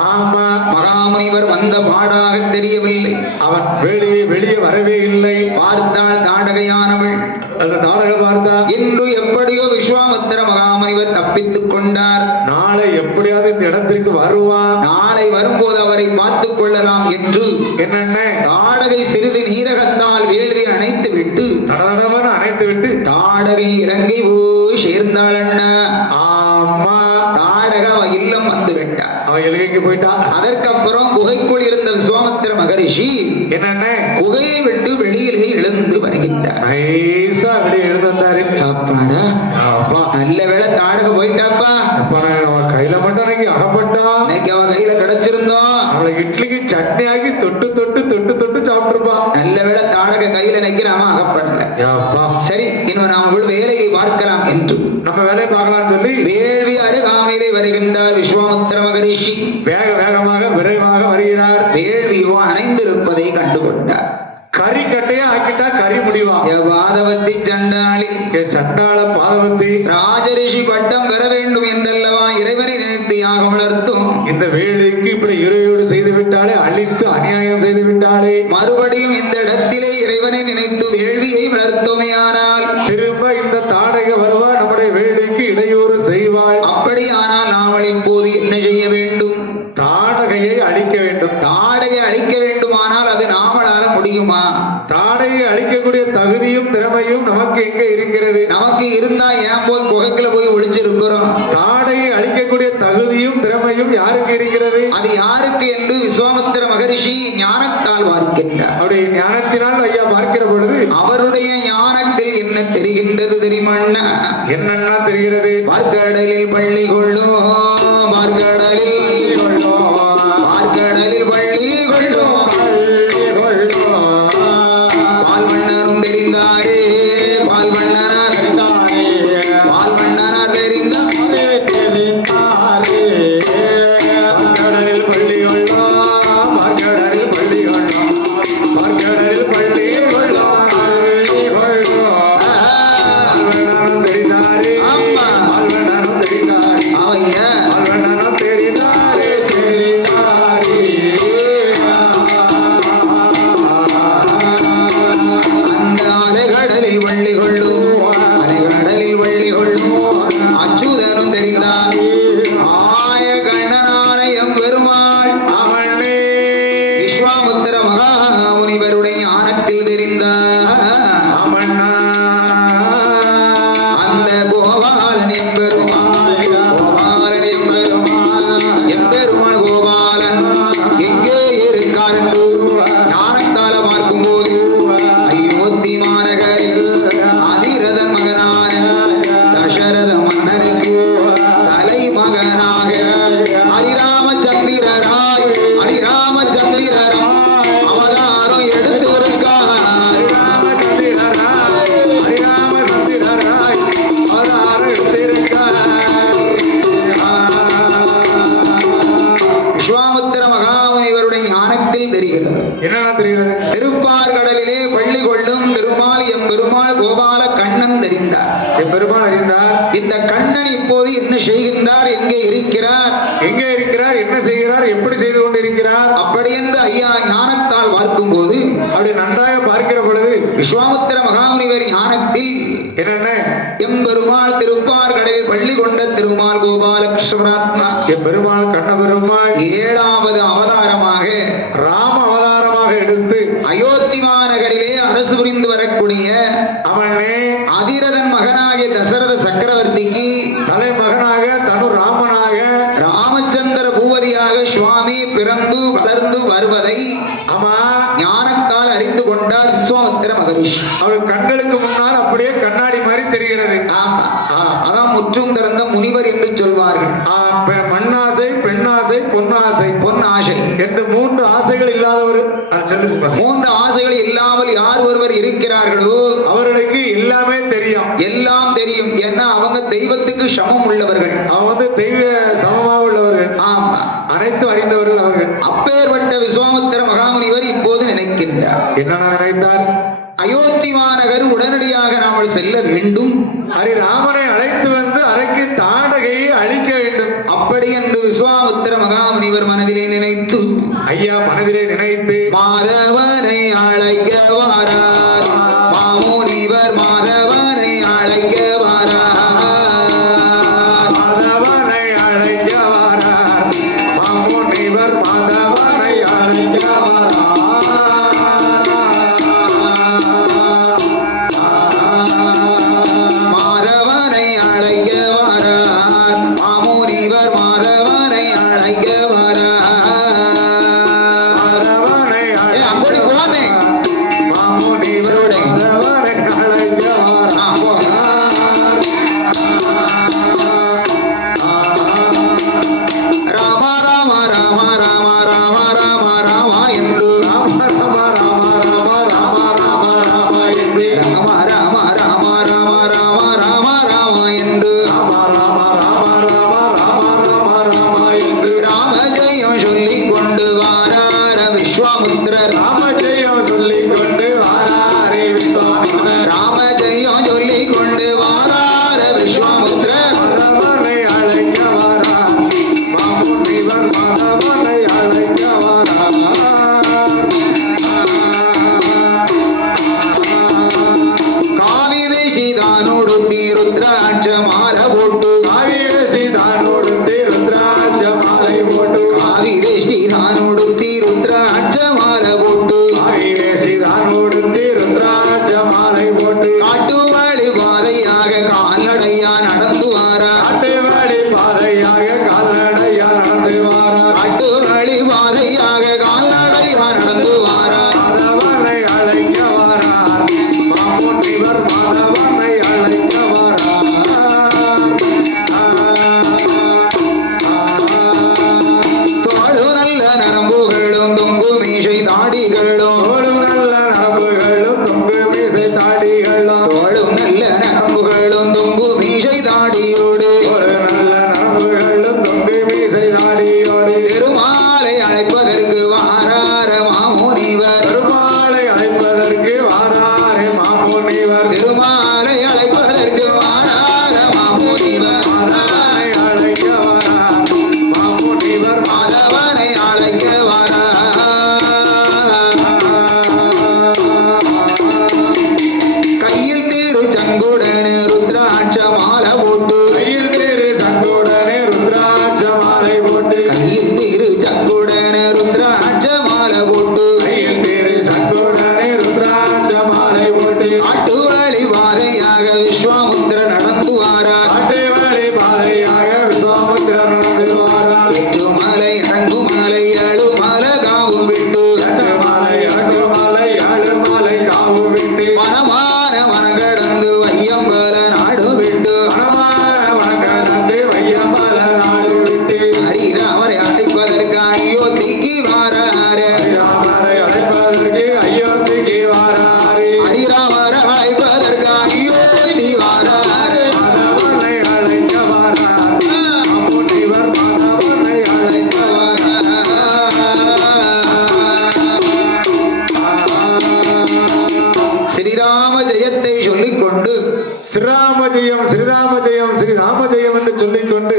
ஆமா, மகாமுனிவர் வந்த பாடாக தெரியவில்லை. அவன் வெளியே வரவே இல்லை. பார்த்தாள் தாடகையானவள். அந்த நாடக பார்த்தா இன்று எப்படியோ விஸ்வாமித்திர மகாமுனிவர் தப்பித்துக் கொண்டார். நாளை எப்படியாவது இந்த இடத்திற்கு வருவான். நாளை வரும்போது அவரை பார்த்துக் கொள்ளலாம் என்று என்னென்ன தாடகை சிறிது நீரகத்தால் வேள்வி அணைத்து விட்டு தடதடவன அணைத்து விட்டு தாடகை இறங்கி போய் சேர்ந்தாள். அண்ணா, ஆமா, தாடக அவ இல்லம் வந்து விட்டார். அவன் எல்கைக்கு போயிட்டான். அதற்கப்புறம் குகைக்குள் இருந்த விஸ்வாமித்திர மகரிஷி என்னென்ன குகையை விட்டு வெளியிலே எழுந்து வருகின்றார். நைசா வெளியே எழுந்தாரு. அப்பாடா, நல்ல வேளை தாடக போயிட்டாப்பா. அவன் கையில மட்டும் அன்னைக்கு அகப்பட்டான். இன்னைக்கு அவன் கையில கிடைச்சிருந்தோம், அவளை இட்லிக்கு சட்னி ஆக்கி தொட்டு தொட்டு தொட்டு தொட்டு சாப்பிட்டுருப்பான். நல்ல வேளை தாடக கையில நிக்கிறாம அகப்படல. சரி, இன்னும் நாம வேலையை பார்க்கலாம் என்று நம்ம வேலையை பார்க்கலாம்னு சொல்லி வேள்வி அருகாமையிலே வருகின்றார் விஸ்வாமித்திர மகரிஷி. வேகமாக விரைவாக வருகிறார். வேள்வியோ அணைந்திருப்பதை கண்டுகொண்டார். கறி கட்டையா ஆக்கிட்டா கறி முடிவா. பாதவத்தி சண்டாளி, சண்டாள பாதவத்தி, ராஜரிஷி பட்டம் பெற வேண்டும் என்றல்லவா இறைவனை நினைத்து யாக வளர்த்தும். இந்த வேலைக்கு இப்படி இறையோடு செய்து விட்டாலே, அழித்து அநியாயம் செய்து விட்டாலே, மறுபடியும் இந்த இடத்திலே இறைவனை நினைத்து வேள்வியை வளர்த்தோமையானால் திரும்ப இந்த தாடகை வருவா, நம்முடைய வேலைக்கு இடையூறு செய்வாள். அப்படியானால் நாமல் இப்போது என்ன செய்ய வேண்டும்? தாடகையை அழிக்க வேண்டும். தாடையை அழிக்க வேண்டுமானால் அது நாமளால முடியுமா? தாடையை அழிக்கக்கூடிய தகுதியும் திறமையும் நமக்கு எங்க இருக்கிறது? நமக்கு இருந்தா ஏன் போய் குகைக்குள்ள போய் ஒளிச்சிருக்கிறோம்? தாடையை அழிக்கக்கூடிய தகுதியும் திறமையும் யாருக்கு இருக்கிறது? அது யாருக்கு என்று விஸ்வாமித்திர மகரிஷி ஞானத்தால் பார்க்கின்றார். அவருடைய ஞானத்தினால் ஐயா பார்க்கிற பொழுது அவருடைய ஞானத்தில் என்ன தெரிகின்றது தெரியுமா? என்னன்னா தெரிகிறது? பார்க்கடலில் பள்ளி கொள்ளும், பார்க்கடலில் பார்க்கடலில் பள்ளி கொள்ளும், பால்வண்ணரும் தெரிந்தாரே, பால்வண்ணனார் பால்வண்ணனார் தெரிந்தாரே, பார்க்கடலில் பள்ளி கொள்ளும், பார்க்கடலில் பள்ளி கொள்ளும், பார்க்கடலில் பள்ளி கொள்ளும், பால்வண்ணரும் தெரிந்தாரே, பால்வண்ணரும் தெரிந்தாரே, அவைய பால்வண்ணரும் தெரிந்தாரே, அந்த அலைகடலில் வள்ளி கொள்ளும், அலைகடலில் வள்ளி கொள்ளும், அச்சுதனும் தெரிந்தார். ஆய கண்ணனான எம்பெருமாள் அவனே விஸ்வாமித்திர மகாமுனிவருடைய ஞானத்தில் தெரிந்தார். அவனா அந்த கோபாலன் எம்பெருமாள், கோபாலன் எம்பெருமாள், எம்பெருமாள் கோபாலன் எங்கே இருக்கார் என்று ஞானத்தால பார்க்கும்போது அயோத்தி மாநகரில் அதிரதன் மகனான தசரத மன்னனுக்கு தலைமகனாக ஹரிராமச்சந்திரராய் அவதாரம் எடுத்திருக்கார். விஸ்வாமித்திர மகாமுனிவருடைய ஞானத்தில் தெரிகிறது. என்னன்னா தெரிகிறது? திருப்பார்கடலிலே பள்ளி கொள்ளும் திருமால் எம்பெருமாள் கோபால கண்ணன் தெரிந்தார். பெருமாள் அறிந்தார். இந்த கண்ணன் இப்போது என்ன செய்கின்றார், எங்கே இருக்கிறார், எங்கே இருக்கிறார், என்ன செய்கிறார், எப்படி செய்து கொண்டிருக்கிறார்? அப்படி என்று ஐயா ஞானத்தால் பார்க்கும்போது அப்படி நன்றாக பார்க்கிற பொழுது விஸ்வாமித்திர மகாமுனிவர் ஞானத்தில் என்னென்ன எம்பெருமாள் திருப்பார்கடலில் பள்ளி கொண்ட திருமால் கோபால கிருஷ்ணராத்மா பெருமாள் கண்ண பெருமாள் 7வது அவதாரமாக ராம அவதாரமாக எடுத்து அயோத்தி மாநகரிலே அரசு புரிந்து வரக்கூடிய அவனே அதிரதன் மகனாகிய தசரத சக்கரவர்த்திக்கு தலைமகனாக தனு ராமனாக ராமச்சந்திர பூபதியாக சுவாமி பிறந்து வளர்ந்து வருவதை ஆமா ஞானத்தால் அறிந்து கொண்டார் விஸ்வாமித்திர மகரிஷி. அவர் கண்களுக்கு முன்னால் அப்படியே கண்ணாடி மாதிரி தெரிகிறது. தெரிகிறது. ஆமா, அதான் முற்றும் திறந்த முனிவர் என்று சொல்வார்கள். மண்ணாசை, பெண்ணாசை, பொன்னாசை. பொன்னாசை என்று 3 ஆசைகள் இல்லாதவர். மூன்று ஆசைகள் இல்லாமல் யார் ஒருவர் இருக்கிறார்களோ அவர்களுக்கு எல்லாமே தெரியும். எல்லாம் தெரியும். ஏன்னா அவங்க தெய்வத்துக்கு சமம் உள்ளவர்கள். அவங்க தெய்வ சமமாக உள்ளவர்கள். ஆமா, அனைத்து அறிந்தவர்கள் அவர்கள். அப்பேற்பட்ட விஸ்வாமித்திர மகாமுனிவர் இப்போது நினைக்கின்றார். என்ன நினைத்தார்? அயோத்தி மாநகர் உடனடியாக நாமல் செல்ல வேண்டும். ராமனை அழைத்து வந்து அரைக்கு தாடகையை அழிக்க வேண்டும். அப்படி என்று விஸ்வாமித்திர மகாமுனிவர் மனதிலே நினைத்து, ஐயா மனதிலே நினைத்து, மாதவனை அழைக்க வாரார் மாமுனிவர், மாதவனை அழைக்க வாரார், மாதவனை அழைக்க வாரார் மாமுனிவர், மாதவனை அழைக்க வாரார்.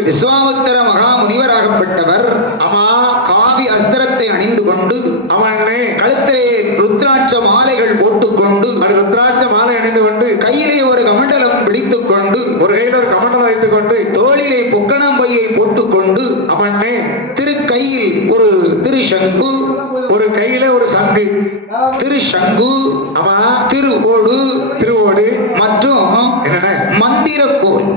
விஸ்வாமித்திர மகா முனிவராகப்பட்டவர் காவி அஸ்திரத்தை அணிந்து கொண்டு அவனே கழுத்திலே ருத்ராட்ச மாலைகள் போட்டுக்கொண்டு ருத்ராட்ச மாலை அணிந்து கொண்டு கையிலே ஒரு கமண்டலம் பிடித்துக் கொண்டு ஒரு கையில் ஒரு கமண்டலம் வைத்துக் கொண்டு தோளிலே பொக்கணம் பையை போட்டுக்கொண்டு அவனே திருக்கையில் ஒரு திருசங்கு, ஒரு கையில ஒரு சங்கு, திருசங்கு திருவோடு திருவோடு மற்றும் என்னென்ன மந்திர கோல்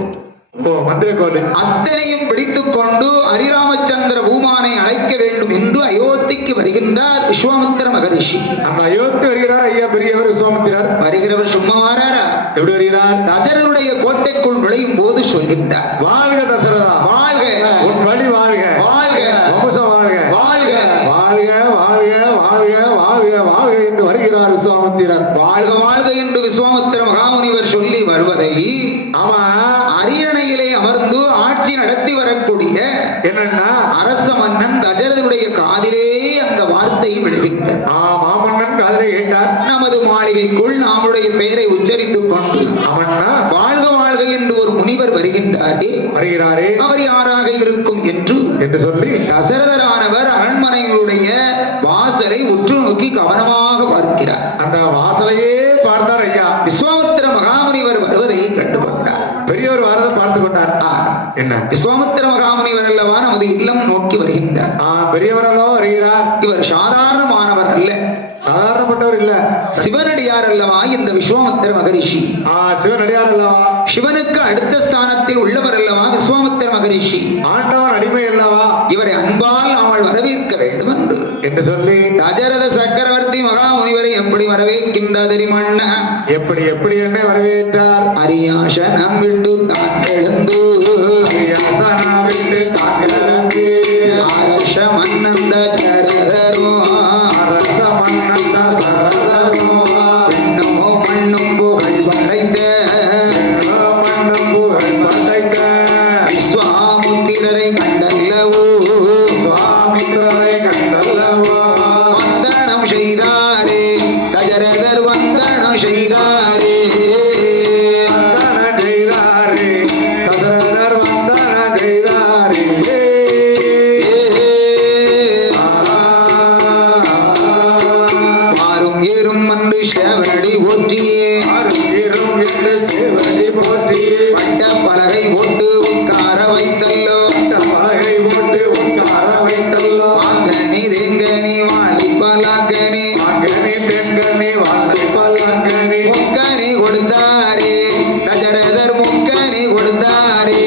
ஓ மந்திரக்கோல். அத்தனையும் பிடித்துக் கொண்டு ஹரிராமச்சந்திர பூமானை அழைக்க வேண்டும் என்று அயோத்திக்கு வருகின்றார் விஸ்வாமித்திர மகரிஷி. அந்த அயோத்தி வருகிறார் ஐயா பெரியவர் விஸ்வாமித்திரர். வருகிறவர் சும்மா வாராரா? எப்படி வருகிறார்? தசரருடைய கோட்டைக்குள் நுழையும் போது சொல்கின்றார், வாழ்க தசரதா, வாழ்க, உன் வழி வாழ்க, வாழ்க, வம்சம் வாழ்க, வாழ்க, வாழ்க வாழ்க வாழ்க வாழ்க வாழ்க என்று வருகிறார் விஸ்வாமித்திரர். வாழ்க வாழ்க என்று விஸ்வாமித்திர மகாமுனிவர் சொல்லி வருவதை ஆமா அரியணையிலே அமர்ந்து ஆட்சி நடத்தி வரக்கூடிய என்னன்னா அரச மன்னன் தசரதனுடைய காதிலே அந்த வார்த்தை விழுகின்றது. மாமன்னன் காதலை கேட்டார். நமது மாளிகைக்குள் நம்முடைய பெயரை உச்சரித்துக் கொண்டு அவன்னா வாழ்க வாழ்க என்று ஒரு முனிவர் வருகின்றாரே, வருகிறாரே, அவர் யாராக இருக்கும் என்று சொல்லி தசரதரானவர் அரண்மனையுடைய வாசலை உற்று நோக்கி கவனமாக பார்க்கிறார். அந்த வாசலையே பார்த்தார் ஐயா. விஸ்வாமித்திர மகாமுனிவர் வருவதை கண்டுகொண்டார். பெரியவர் வாரதை பார்த்து கொண்டார். என்ன விஸ்வாமித்திர மகாமுனிவர் அல்லவா நமது இல்லம் நோக்கி வருகின்றார். பெரியவர் அல்லவா வருகிறார். இவர் சாதாரணமானவர் அல்ல, சாதாரணப்பட்டவர் இல்ல, சிவனடியார் அல்லவா இந்த விஸ்வாமித்திர மகரிஷி. சிவனடியார் அல்லவா, சிவனுக்கு அடுத்த ஸ்தானத்தில் உள்ளவர் அல்லவா விஸ்வாமித்திர மகரிஷி. ஆண்டவன் அடிமை அல்லவா, இவரை அன்பால் அவள் வரவேற்க வேண்டும் என்று சொல்லி தசரத சக்கரவர்த்தி மகாமுனிவரை எப்படி வரவேற்கின்றார் தெரியுமண்ண? எப்படி எப்படி என்ன வரவேற்றார்? அரியாசனம் விட்டு தான் எழுந்து அரச மன்னந்த சரதரோ பெண்ணோ மண்ணும் புகழ் படைத்த விஸ்வாமுத்திரரை கண்டல்லவோ, வந்தனம் செய்தாரே தசரதர், வந்தனம் செய்தாரே. மாறும் ஏறும் அன்று சேவடி போற்றியே, பட்ட பலகை போட்டு உட்கார வைத்தல்லோ, வாங்கனி தேங்கனி வாழி பலாங்கனி முக்கனி கொடுத்தாரே தசரதர், முக்கனி கொடுத்தாரே.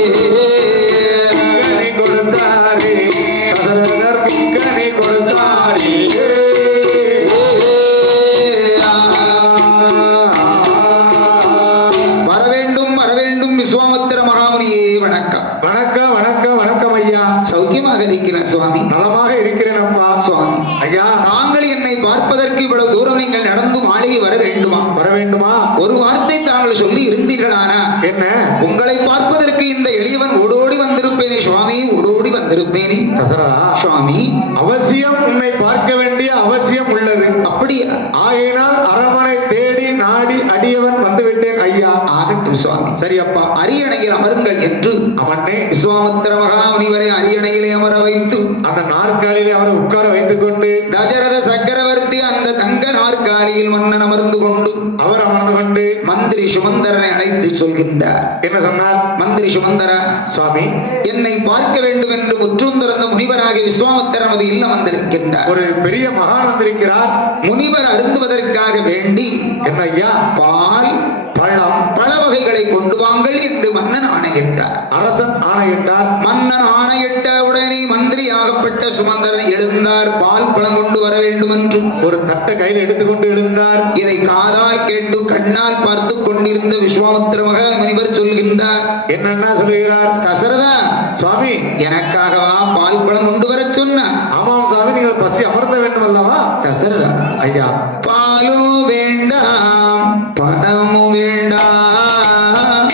வரவேண்டும் வரவேண்டும் விஸ்வாமித்திர மகாமுனியே, வணக்கம். வணக்கம் வணக்கம் வணக்கம் ஐயா. சௌக்கியமாக இருக்கிறேன் சுவாமி. நலமாக இருக்கிறேன் அப்பா. சுவாமி ஐயா, தாங்கள் என்னை பார்ப்பதற்கு இவ்வளவு தூரம் நீங்கள் நடந்து மாளிகை வர வேண்டுமா? வர வேண்டுமா? ஒரு வார்த்தை தாங்கள் சொல்லி இருந்தீர்களானா? என்ன? உங்களை பார்ப்பதற்கு இந்த எளியவன் ஓடோடி வந்திருப்பேனே சுவாமி, ஓடோடி வந்திருப்பேனே தசரதா, சுவாமி. அவசியம் உன்னை பார்க்க வேண்டிய அவசியம் உள்ளது. அப்படியா? ஆகையினால் அரண்மனை தேடி நாடி அடியவன் வந்துவிட்டேன் ஐயா. ஆகட்டும் சுவாமி. சரி அப்பா. அரியணையில் அமருங்கள் என்று அவனே விஸ்வாமித்திர மகாமுனிவரை அரியணையிலே அமர வைத்து அந்த நாற்காலியிலே அவரை உட்கார வைத்துக் கொண்டு தசரத சக்கரவர்த்தி அந்த தங்க நாற்காலியில் மன்னன் அமர்ந்து கொண்டு அவர் அமர்ந்து கொண்டு மந்திரி சுமந்தரனை அழைத்து சொல்கின்றார். என்ன சொன்னார்? மந்திரி சுமந்தரா, சுவாமி, என்னை பார்க்க வேண்டும் என்று முற்றும் திறந்த முனிவராகிய விஸ்வாமித்திரர் நமது இல்லம் வந்திருக்கின்றார். ஒரு பெரிய மகான் வந்திருக்கிறார். முனிவர் அருந்துவதற்காக வேண்டி என்ன ஐயா? பால் பழம் பல வகைகளை கொண்டு வாங்கள் என்று மன்னன் ஆணையிட்டார். அரசன் ஆணையிட்டார். மன்னன் ஆணையிட்ட உடனே மந்திரியாகப்பட்ட சுமந்தரன் எழுந்தார். பால் பழம் கொண்டு வர வேண்டும் என்று ஒரு தட்டை கையில் எடுத்துக்கொண்டு எழுந்தார். இதை காதால் கேட்டு கண்ணால் பார்த்து கொண்டிருந்த விஸ்வாமித்திர முனிவர் சொல்கின்றார். என்னன்னா சொல்லுகிறார்? தசரதா, சுவாமி, எனக்காகவா பால் பழம் கொண்டு வர சொன்ன? ஆமாம் சுவாமி, நீங்கள் பசி அமர்த்த வேண்டும் அல்லவா? தசரதா, ஐயா, பாலும் வேண்டாம் பழமும் வேண்டாம்,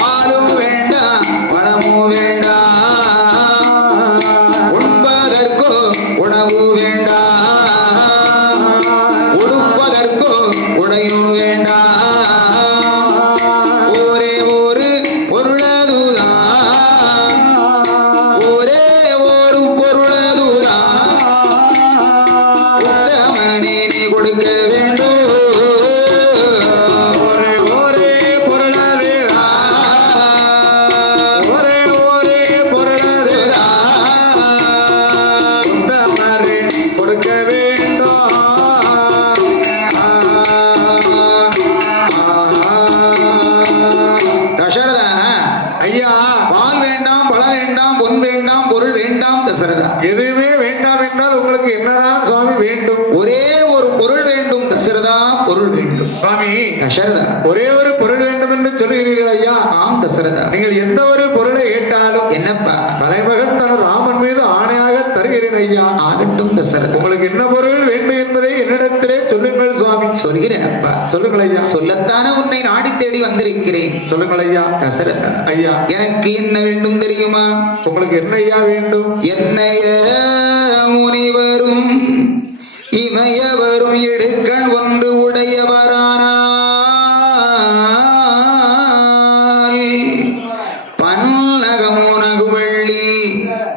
பாலும் வேண்டாம் பழமும் வேண்டாம், உண்பதற்கோ உணவு வேண்டாம், உடுப்பதற்கோ உடையும் வேண்டாம், ஒரே ஒரு பொருளதுதான், ஒரே ஒரு பொருளதுதான், உத்தமனே நீ கொடுக்க வேண்டும், ஐயா பால் வேண்டாம், பழம் வேண்டாம், பொன் வேண்டாம், பொருள் வேண்டாம் தசரதா. எதுவுமே வேண்டாம் என்றால் உங்களுக்கு என்னதான் சுவாமி வேண்டும்? ஒரே ஒரு பொருள் வேண்டும் தசரதா, பொருள் வேண்டும். சுவாமி தசரதா, ஒரே ஒரு பொருள் வேண்டும் என்று சொல்லுகிறீர்கள் ஐயா. ஆம் தசரதா. நீங்கள் எந்த ஒரு பொருளை கேட்டாலும் என்னப்பா? தலைமகன் தனது ராமன் மீது ஆணையாக தருகிறேன் ஐயா. ஆகட்டும் தசரதா. உங்களுக்கு என்ன பொருள் வேண்டும் என்பதை என்னிடத்திலே சொல்லுங்கள் சுவாமி. சொல்கிறேன் அப்பா. சொல்லுங்கள் ஐயா. சொல்லத்தானே உன்னை நாடி தேடி வந்திருக்கிறேன். சொல்லுங்கள் ஐயா. தசரதா ஐயா, எனக்கு என்ன வேண்டும் தெரியுமா? உங்களுக்கு என்ன ஐயா வேண்டும்? என்னைய முனிவரும் இமயவரும் இடுக்கண் ஒன்று உடையவரானால் பன்னகமுனகு வள்ளி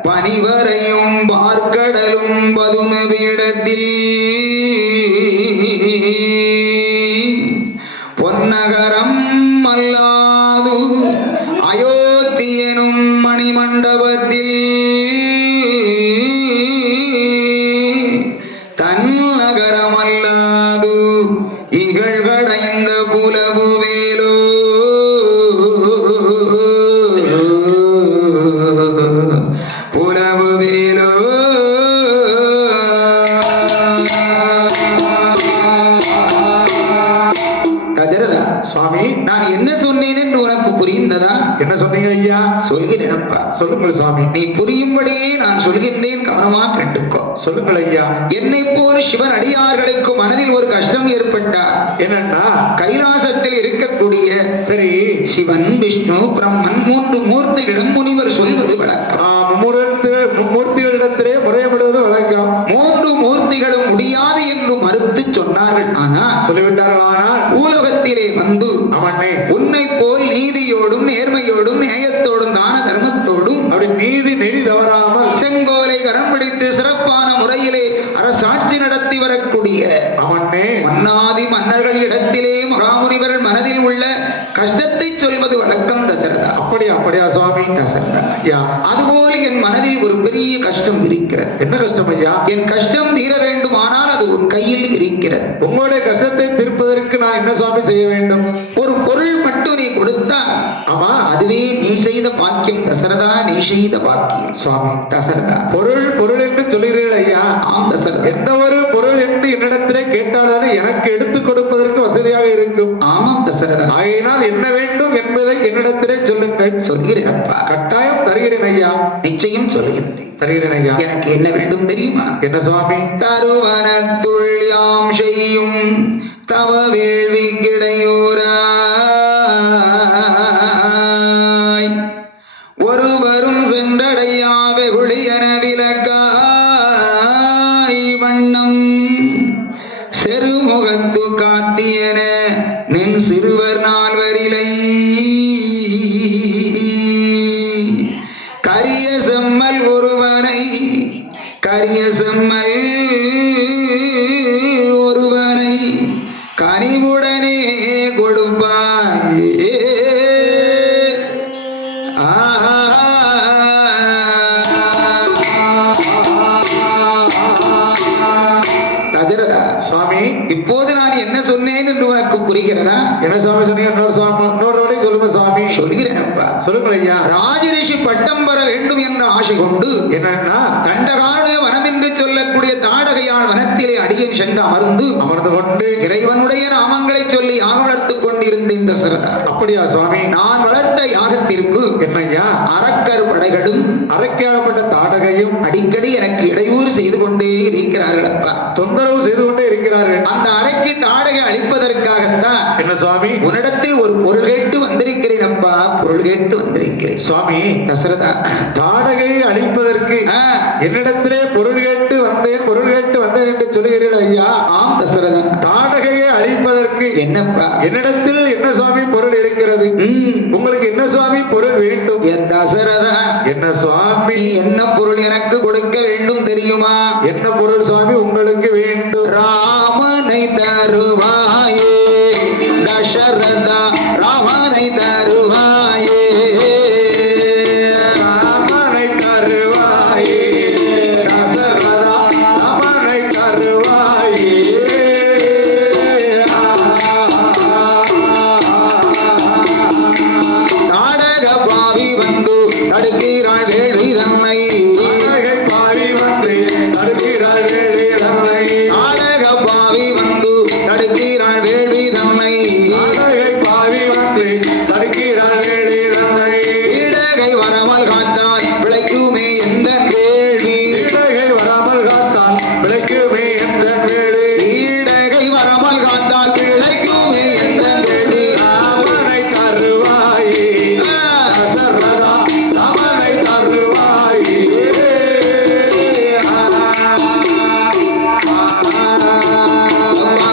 பனிவரையும் பார்க்கடலும் பதும பீடத்தில் பொன்னகரம் அல்லாது அயோத்தி எனும் மணிமண்டபத்தில் தன்னகரமல்லாது இகழ்கடைந்த புலவுவேலோ புலவுவேலோ. தசரதா சுவாமி, நான் என்ன சொன்னேன் என்று உனக்கு புரிந்ததா? என்ன சொன்னீங்க ஐயா? சொல்கிறேனப்பா. சொல்லுங்கள் சுவாமி. நீ புரியும்படியே நான் சொல்கின்றேன், கவனமா கேட்டுக்கோ. சொல்லுங்கள் ஐயா. என்னை போல் சிவன் அடியார்களுக்கு மனதில் ஒரு கஷ்டம் ஏற்பட்டார். என்னன்னா? கைலாசத்தில் இருக்கக்கூடிய சரி, சிவன், விஷ்ணு, பிரம்மன் மூன்று மூர்த்திகளிடம் முனிவர் சொல்வது வழக்கம். மும்மூர்த்திகளிடத்திலே முறையப்படுவது வழக்கம். மூன்று மூர்த்திகளும் முடியாது என்று மறுத்து சொன்னார்கள். ஆனால் சொல்லிவிட்டார்கள். ஆனால் பூலோகத்திலே வந்து அவனே உன்னை போல் நீதியோடும் நேர்மையோடும் நியாயத்தோடும் தான தர்மத்தோடும் அப்படி நீதி நெறி தவறாமல் செங்கோலை கரம் பிடித்து சிறப்பான முறையிலே அரசாட்சி நடத்தி வரக்கூடிய அவனே மன்னாதி மன்னர்கள் இடத்திலே மகாமுனிவர் மனதில் உள்ள கஷ்டத்தை சொல்வது வழக்கம் தசரதா. அப்படியா சுவாமி? தசரதா ஐயா, அதுபோல் என் மனதில் ஒரு பெரிய கஷ்டம் இருக்கிறது. என்ன கஷ்டம் ஐயா? என் கஷ்டம் தீர வேண்டுமானால் அது உன் கையில் இருக்கிறது. உங்களுடைய கஷ்டத்தை தீர்ப்பதற்கு நான் என்ன சுவாமி செய்ய வேண்டும்? ஒரு பொருள் மட்டும் நீ கொடுத்தா ஆமா, அதுவே நீ செய்த பாக்கியம் தசரதா, நீ செய்த பாக்கியம். சுவாமி, தசரதா பொருள் என்று சொல்லுகிறீர்கள் ஐயா. ஆம் தசரதா. எந்த ஒரு பொருள் என்று என்னிடத்திலே கேட்டால்தானே எனக்கு எடுத்துக் கொடுப்பதற்கு வசதியாக இருக்கும். ஆமாம் தசரதா. ஆகையினால் என்ன வேண்டும் என்பதை என்னிடத்திலே சொல்லுங்கள். சொல்கிறேன் அப்பா. கட்டாயம் தருகிறேன் ஐயா. நிச்சயம் சொல்கிறேன். தருகிறேன் ஐயா. எனக்கு என்ன வேண்டும் தெரியுமா? என்ன சுவாமி? தருவனத்துள் யாம் செய்யும் தவ வேள்வி கிடையோராய் ஒருவரும் சென்றடையா வெகுளியன விலக்காய் வண்ணம் செருமுகத்து காத்தியன நின் சிறுவர் நால்வரிலை கரிய செம்மல் ஒருவனை கரிய செம்மல் ஒருவனை கனிவுடனே கொடுப்பாய். தசரதா சுவாமி, இப்போது நான் என்ன சொன்னேன் என்று உனக்கு புரிகிறதா? என்ன சுவாமி சொன்னீங்க? இன்னொரு சொல்லுங்க சுவாமி. சொல்கிறேன் அப்பா. சொல்லுங்கள் ஐயா. ராஜரிஷி பட்டம் பெற வேண்டும் என்ற ஆசை கொண்டு என்னன்னா? தண்டகாடு வனம் என்று சொல்லக்கூடிய தாடகையான் வனத்திலே அடியேன் சென்று அமர்ந்து கொண்டு இறைவனுடைய நாமங்களை சொல்லி யாக வளர்த்துக் கொண்டிருந்தேன் தசரதா. அப்படியா சுவாமி? நான் வளர்த்த யாகத்திற்கு என்னையா? அரக்கர் படைகளும் அரைக்காடப்பட்ட தாடகையும் அடிக்கடி எனக்கு இடையூறு செய்து கொண்டே இருக்கிறார்கள் அப்பா. தொந்தரவு செய்து கொண்டே இருக்கிறார்கள். அந்த அரைக்கு தாடகை அழிப்பதற்காகத்தான் என்ன சுவாமி? உன்னிடத்தில் ஒரு பொருள் கேட்டு வந்திருக்கிறேன் அப்பா. பொருள் கேட்டு வந்திருக்கிறேன் சுவாமி. தசரதா, தாடகையை அழிப்பதற்கு என்னிடத்திலே பொருள் கேட்டு வந்தேன் என்று சொல்லுகிறீர்கள் ஐயா. ஆம் தசரதா. தாடகையை அழிப்பதற்கு என்னப்பா? என்னிடத்தில் என்ன சுவாமி பொருள் இருக்கிறது? உங்களுக்கு என்ன சுவாமி பொருள் வேண்டும்? என் தசரதா, என்ன சுவாமி? என்ன பொருள் எனக்கு கொடுக்க வேண்டும் தெரியுமா? என்ன பொருள் சுவாமி உங்களுக்கு வேண்டும்? ராமனை தருவாயே தசரதா, ராமனை தருவாயே, ராமனை தருவாயே தசரதா, ராமனை தருவாயே. நாடக பாவி தடுக்கிறாள் வேள்வி தன்னை ஆடகை பாவி வந்து தடுக்கிறாள் வேள்வி தன்னை ஆடக பாவி வந்து தடுக்கிறாள் வேள்வி தன்னை ஆடகை பாவி வந்து தடுக்கிறாள் வேள்வி தன்னை இடகை வராமல் காத்தால் விளைக்குமே எந்த வேள்வி இடகை வராமல் காத்தான் விளக்குமே எந்த வேள்வி இடகை வராமல் காத்தால் விளைக்குமே எந்த வேள்வி ராமனை தருவாயே தசரதா ராமனை தருவாயே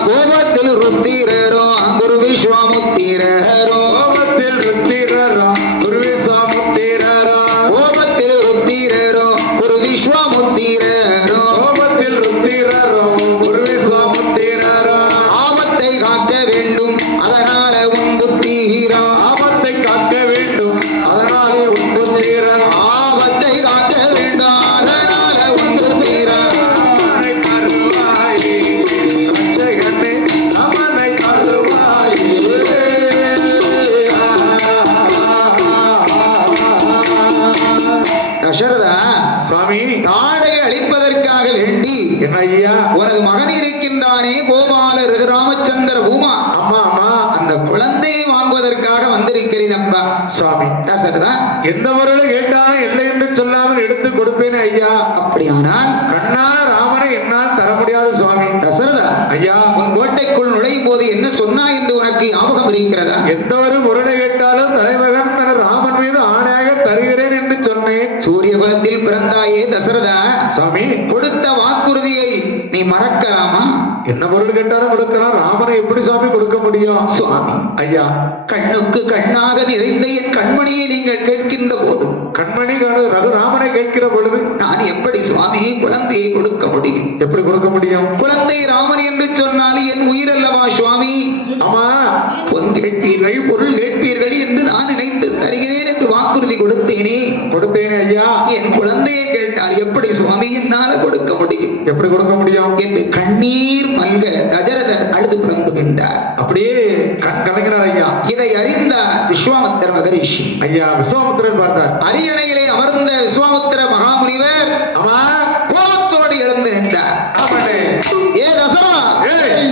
கோபத்தில் ருத்திரரோ குரு விஸ்வாமுத்திரரோ கோபத்தில் ருத்திரரா குருவிசாமுத்திரரா கோபத்தில் ருத்திரரோ குரு விஸ்வாமுத்திரரோ கோபத்தில் ருத்திரரோ குருவிசாமுத்திரரா ஆபத்தை காக்க வேண்டும் அதனால உன் புத்திரா ஆபத்தை காக்க வேண்டும் அதனாலே உன்புத்திரன் ஆபத்தை காக்க வேண்டாம் அதனால உன் புத்திரா ராமனை தருவாயே ரட்சகனே ராமனை தருவாயே தசரதா சுவாமி நாடை அழிப்பதற்காக வேண்டி என்ன ஐயா உனது மகன் இருக்கின்றானே கோபால ராமச்சந்திர பூமா அம்மா அம்மா அந்த குழந்தையை வாங்குவதற்காக வந்திருக்கிறேன் அப்பா சுவாமி தசரதா எந்த பொருளை கேட்டாலும் இல்லை என்று சொல்லாமல் எடுத்து கொடுப்பேன் ஐயா அப்படியானால் கண்ணான ராமனை என்னால் தர முடியாது சுவாமி தசரதா ஐயா உன் கோட்டைக்குள் நுழையும் போது என்ன சொன்னாய் என்று உனக்கு ஞாபகம் இருக்கிறதா எந்த ஒரு பொருளை கேட்டாலும் தலைமகன் தனது ராமன் மீது ஆணையாக தருகிறேன் என்று சொன்னேன் சூரிய குலத்தில் பிறந்தாயே தசரதா சுவாமி கொடுத்த வாக்குறுதியை நீ மறக்கலாமா என்ன பொருள் கேட்டாலும் கொடுக்கலாம் ராமனை எப்படி சுவாமி கொடுக்க முடியும் சுவாமி ஐயா கண்ணுக்கு கண்ணாக நிறைந்த என் கண்மணியை நீங்கள் கேட்கின்ற போது கண்மணி ரகுராமனை கேட்கிற பொழுது நான் எப்படி சுவாமி குழந்தையை கொடுக்க முடியும் எப்படி கொடுக்க முடியும் குழந்தை ராமன் என்று சொன்னால் என் உயிர் அல்லவா சுவாமி ஆமா பொன் கேட்பீர்கள் பொருள் கேட்பீர்கள் என்று நான் நினைத்து தருகிறேன் என்று வாக்குறுதி கொடுத்தேனே கொடுத்தேனே ஐயா என் குழந்தையை கேட்டால் எப்படி சுவாமி என்னால கொடுக்க முடியும் எப்படி கொடுக்க முடியும் என்று கண்ணீர் மல்க தசரதர் அழுது புலம்புகின்றார் அப்படியே கண் கலங்கினார் ஐயா இதை அறிந்தார் விஸ்வாமித்திர மகரிஷி ஐயா விஸ்வாமித்திரன் பார்த்தார் அரியணையிலே அமர்ந்த விஸ்வாமித்திர மகாமுனிவர் ஆமா கோபத்தோடு எழுந்து நின்றார் ஆமாண்டே ஏ தசரா ஏய்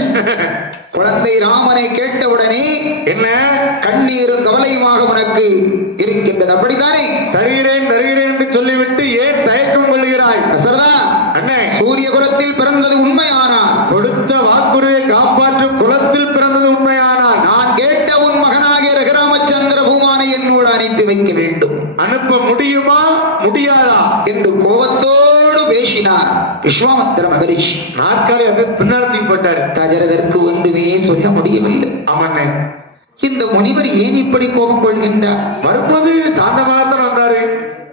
குழந்தை ராமனை கேட்டவுடனே என்ன கண்ணீரும் கவலையுமாக உனக்கு இருக்கின்றது அப்படித்தானே தருகிறேன் தருகிறேன் என்று சொல்லிவிட்டு ஏன் தயக்கம் கொள்கிறாய் தசரதா அண்ணே சூரிய குலத்தில் பிறந்தது உண்மையானால் கொடுத்த வாக்குறுதியை காப்பாற்றும் குலத்தில் பிறந்தது உண்மையானால் நான் கேட்ட உன் மகனாகிய ரகுராமச்சந்திர பூமானை என்னோடு அனுப்பி வைக்க வேண்டும் அனுப்ப முடியுமா முடியாதா என்று கோபத்தோடு பேசினார் விஸ்வாமித்திர மகரிஷி நாற்காலி வந்து பின்னாடி போட்டார் தசரதற்கு ஒன்றுமே சொல்ல முடியவில்லை ஆமாண்ணே இந்த முனிவர் ஏன் இப்படி கோபம் கொள்கின்றார் வரும்போது சாந்தமாகத்தான் வந்தாரு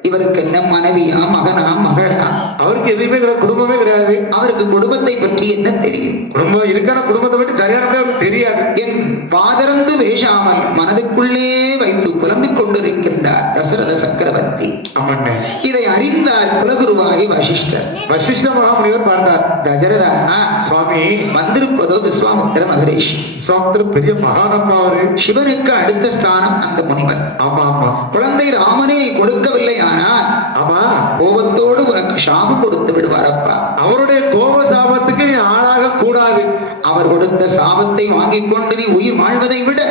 இவருக்கு என்ன மனைவியா மகனா மகளா அவருக்கு எதுவுமே கிடையாது குடும்பமே கிடையாது அவருக்கு குடும்பத்தை பற்றி என்ன தெரியும் குடும்பம் இருக்கான குடும்பத்தை பற்றி சரியான அவருக்கு தெரியாது என் பாதரந்து பேசாமல் மனதுக்குள்ளே வைத்து புலம்பிக் கொண்டிருக்கின்றார் தசரத சக்கரவர்த்தி ஆமாண்ணே இதை அறிந்தார் குலகுருவாகி வசிஷ்டர் வசிஷ்ட மகாமுனிவர் பார்த்தார் தசரதா சுவாமி வந்திருப்பதோ விஸ்வாமித்திர மகரிஷி விஸ்வாமித்திர பெரிய மகானப்பா அவரு சிவனுக்கு அடுத்த ஸ்தானம் அந்த முனிவர் ஆமா ஆமா குழந்தை ராமனை நீ கொடுக்கவில்லை ஆனால் ஆமா கோபத்தோடு உனக்கு சாபம் கொடுத்து விடுவாரப்பா அவருடைய கோப சாபத்துக்கு நீ ஆளாக கூடாது அவர் கொடுத்த சாபத்தை வாங்கிக் கொண்டு நீ உயிர் வாழ்வதை விட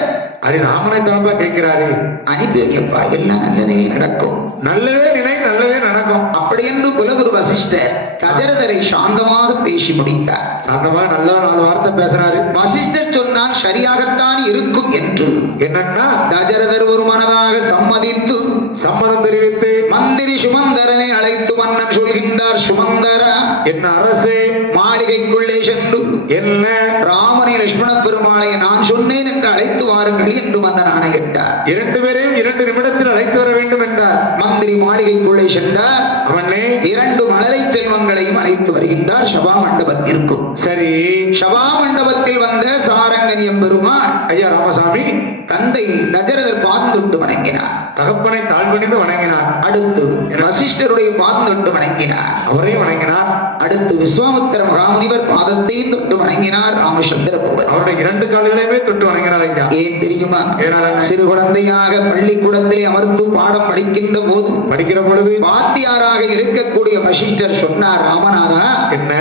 அது ராமனை தான்ப்பா கேட்கிறாரு அனுப்பி வைக்கப்பா எல்லாம் நல்லதே நடக்கும் நல்லதே நினை நல்லதே நடக்கும் அப்படி என்று குலகுரு வசிஷ்டர் தசரதரை சாந்தமாக பேசி முடித்தார் சாந்தமா நல்ல 4 வார்த்தை பேசுறாரு வசிஷ்டர் சொன்னால் சரியாகத்தான் இருக்கும் என்று என்னன்னா தசரதர் ஒரு மனதாக சம்மதித்து சம்மதம் தெரிவித்து மந்திரி சுமந்தரனை அழைத்து மன்னன் சொல்கின்றார் சுமந்தரா என்ன அரசே மாளிகைக்குள்ளே சென்று என்ன ராமனை லட்சுமண பெருமாளை நான் சொன்னேன் என்று அழைத்து வாருங்கள் என்று மன்னன் ஆணையிட்டார் 2 பேரையும் 2 நிமிடத்தில் அழைத்து வர வேண்டும் என்றார் மந்திரி மாளிகைக்குள்ளே சென்றார் அவனே 2 மலரை செல்வங்களையும் அழைத்து வருகின்றார் சபா மண்டபத்திற்கு சரி சபா மண்டபத்தில் வந்த சாரங்கன் எம்பெருமான் ஐயா ராமசாமி தந்தை தசரதர் பாதம் தொட்டு வணங்கினார் தகப்பனை தாழ்வணிந்து வணங்கினார். அடுத்து வசிஷ்டருடைய பாதம் தொட்டு வணங்கினார். அவரையும் வணங்கினார். அடுத்து விஸ்வாமித்திர மகாமுனிவர் பாதத்தையும் தொட்டு வணங்கினார் ராமச்சந்திர பூபதி. அவருடைய 2 கால்களையுமே தொட்டு வணங்கினார் ஐயா. ஏன் தெரியுமா? ஏனால் சிறு குழந்தையாக பள்ளிக்கூடத்திலே அமர்ந்து பாடம் படிக்கின்ற போது படிக்கிற பொழுது வாத்தியாராக இருக்கக்கூடிய வசிஷ்டர் சொன்னார், ராமநாதா, என்ன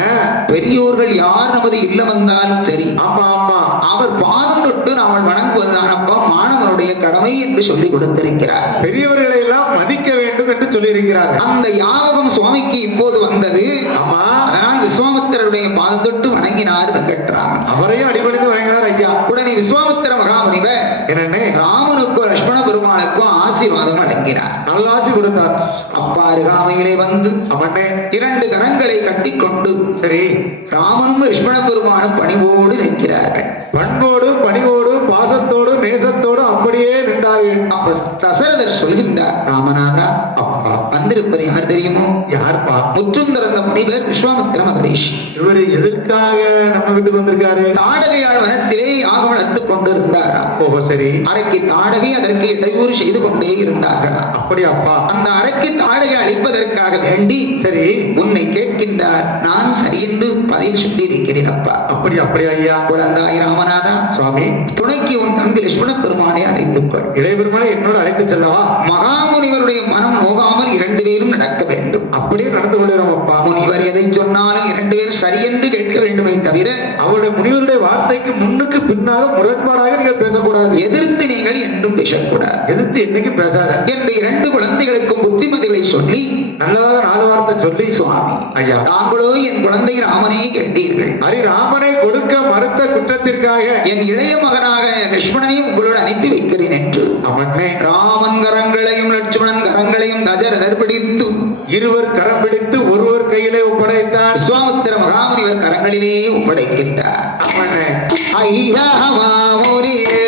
பெரியோர்கள் யார் நமது இல்லம் வந்தாலும் சரி, ஆமா ஆமா அவர் பாதம் தொட்டு நாமல் வணங்குவதுதானப்பா மாணவனுடைய கடமை என்று சொல்லிக் கொடுத்திருக்கிறார். பெரியவர்களை எல்லாம் மதிக்க வேண்டும் என்று சொல்லி இருக்கிறார். அந்த யாவகம் சுவாமிக்கு இப்போது வந்தது. ஆமா, அதனால் விஸ்வாமித்திரருடைய பாதம் தொட்டு வணங்கினார் வெங்கட்ராமன். அவரையும் அடிபணிந்து வணங்கினார் ஐயா. உடனே விஸ்வாமித்திர மகாமுனிவர் என்னன்னு ராமனுக்கும் லட்சுமண பெருமானுக்கும் ஆசீர்வாதம் வழங்கினார். நல்ல ஆசி கொடுத்தார். அப்பா அருகாமையிலே வந்து அவனே 2 கரங்களை கட்டிக்கொண்டு சரி ராமனும் லட்சுமண பெருமானும் பணிவோடு நிற்கிறார்கள். பண்போடு பணிவோடு பாசத்தோடு நேசத்தோடு அப்படியே நின்றார்கள். அப்ப தசரதர் சொல்கின்றார், ராமநாதா, அப்பா வந்திருப்பது யார் தெரியுமோ? யார்ப்பா? முற்றும் திறந்த முனிவர் விஸ்வாமித்திர மகரிஷி. இவரு எதற்காக நம்ம வீட்டுக்கு வந்திருக்காரு? தாடகையாள் வனத்திலே யாகம் வளர்த்துக் கொண்டிருந்தாராம். ஓஹோ சரி. அறைக்கு தாடகை அதற்கு இடையூறு செய்து கொண்டே இருந்தார்களாம். அப்படியா அப்பா? அந்த அறைக்கு தாடகை அளிப்பதற்காக வேண்டி சரி உன்னை கேட்கின்றார். நான் சரியென்று பதில் சொல்லி இருக்கிறேன் அப்பா. அப்படியா ஐயா. குழந்தாய் ராமநாதா, சுவாமி, துணைக்கு உன் தம்பி லட்சுமண பெருமானை அழைத்துக் கொள். இளையபெருமானை என்னோடு அழைத்து செல்லவா? மகாமுனிவருடைய மனம் நோகாமல் 2 பேரும் நடக்க வேண்டும். அப்படியே நடந்து கொள்கிறோம் அப்பா. முனிவர் எதை சொன்னாலும் 2 பேரும் சரியென்று கேட்க வேண்டுமே தவிர அவருடைய முனிவருடைய வார்த்தைக்கு முன்னுக்கு பின்னாக முரண்பாடாக நீங்கள் பேசக்கூடாது. எதிர்த்து நீங்கள் என்றும் பேசக்கூடாது. எதிர்த்து என்னைக்கு பேசாத என்று 2 குழந்தைகளுக்கும் புத்திமதிகளை சொல்லி நல்லதாக 4 வார்த்தை சொல்லி, சுவாமி ஐயா, தாங்களோ என் குழந்தை ராமனை கேட்டீர்கள். ஹரி ராமனை கொடுக்க மறுத்த குற்றத்திற்காக என் இளைய மகனாக லட்சுமணனையும் உங்களோடு அனுப்பி வைக்கிறேன் என்று அவனே ராமன் கரங்களையும் லட்சுமணன் கரங்களையும் தசரதர் பிடித்து இருவர் கரம் பிடித்து ஒருவர் கையிலே ஒப்படைத்தார். விஸ்வாமித்திர மகாமுனிவர் கரங்களிலே ஒப்படைக்கின்றார். அவனே ஐயா மாமுனியே,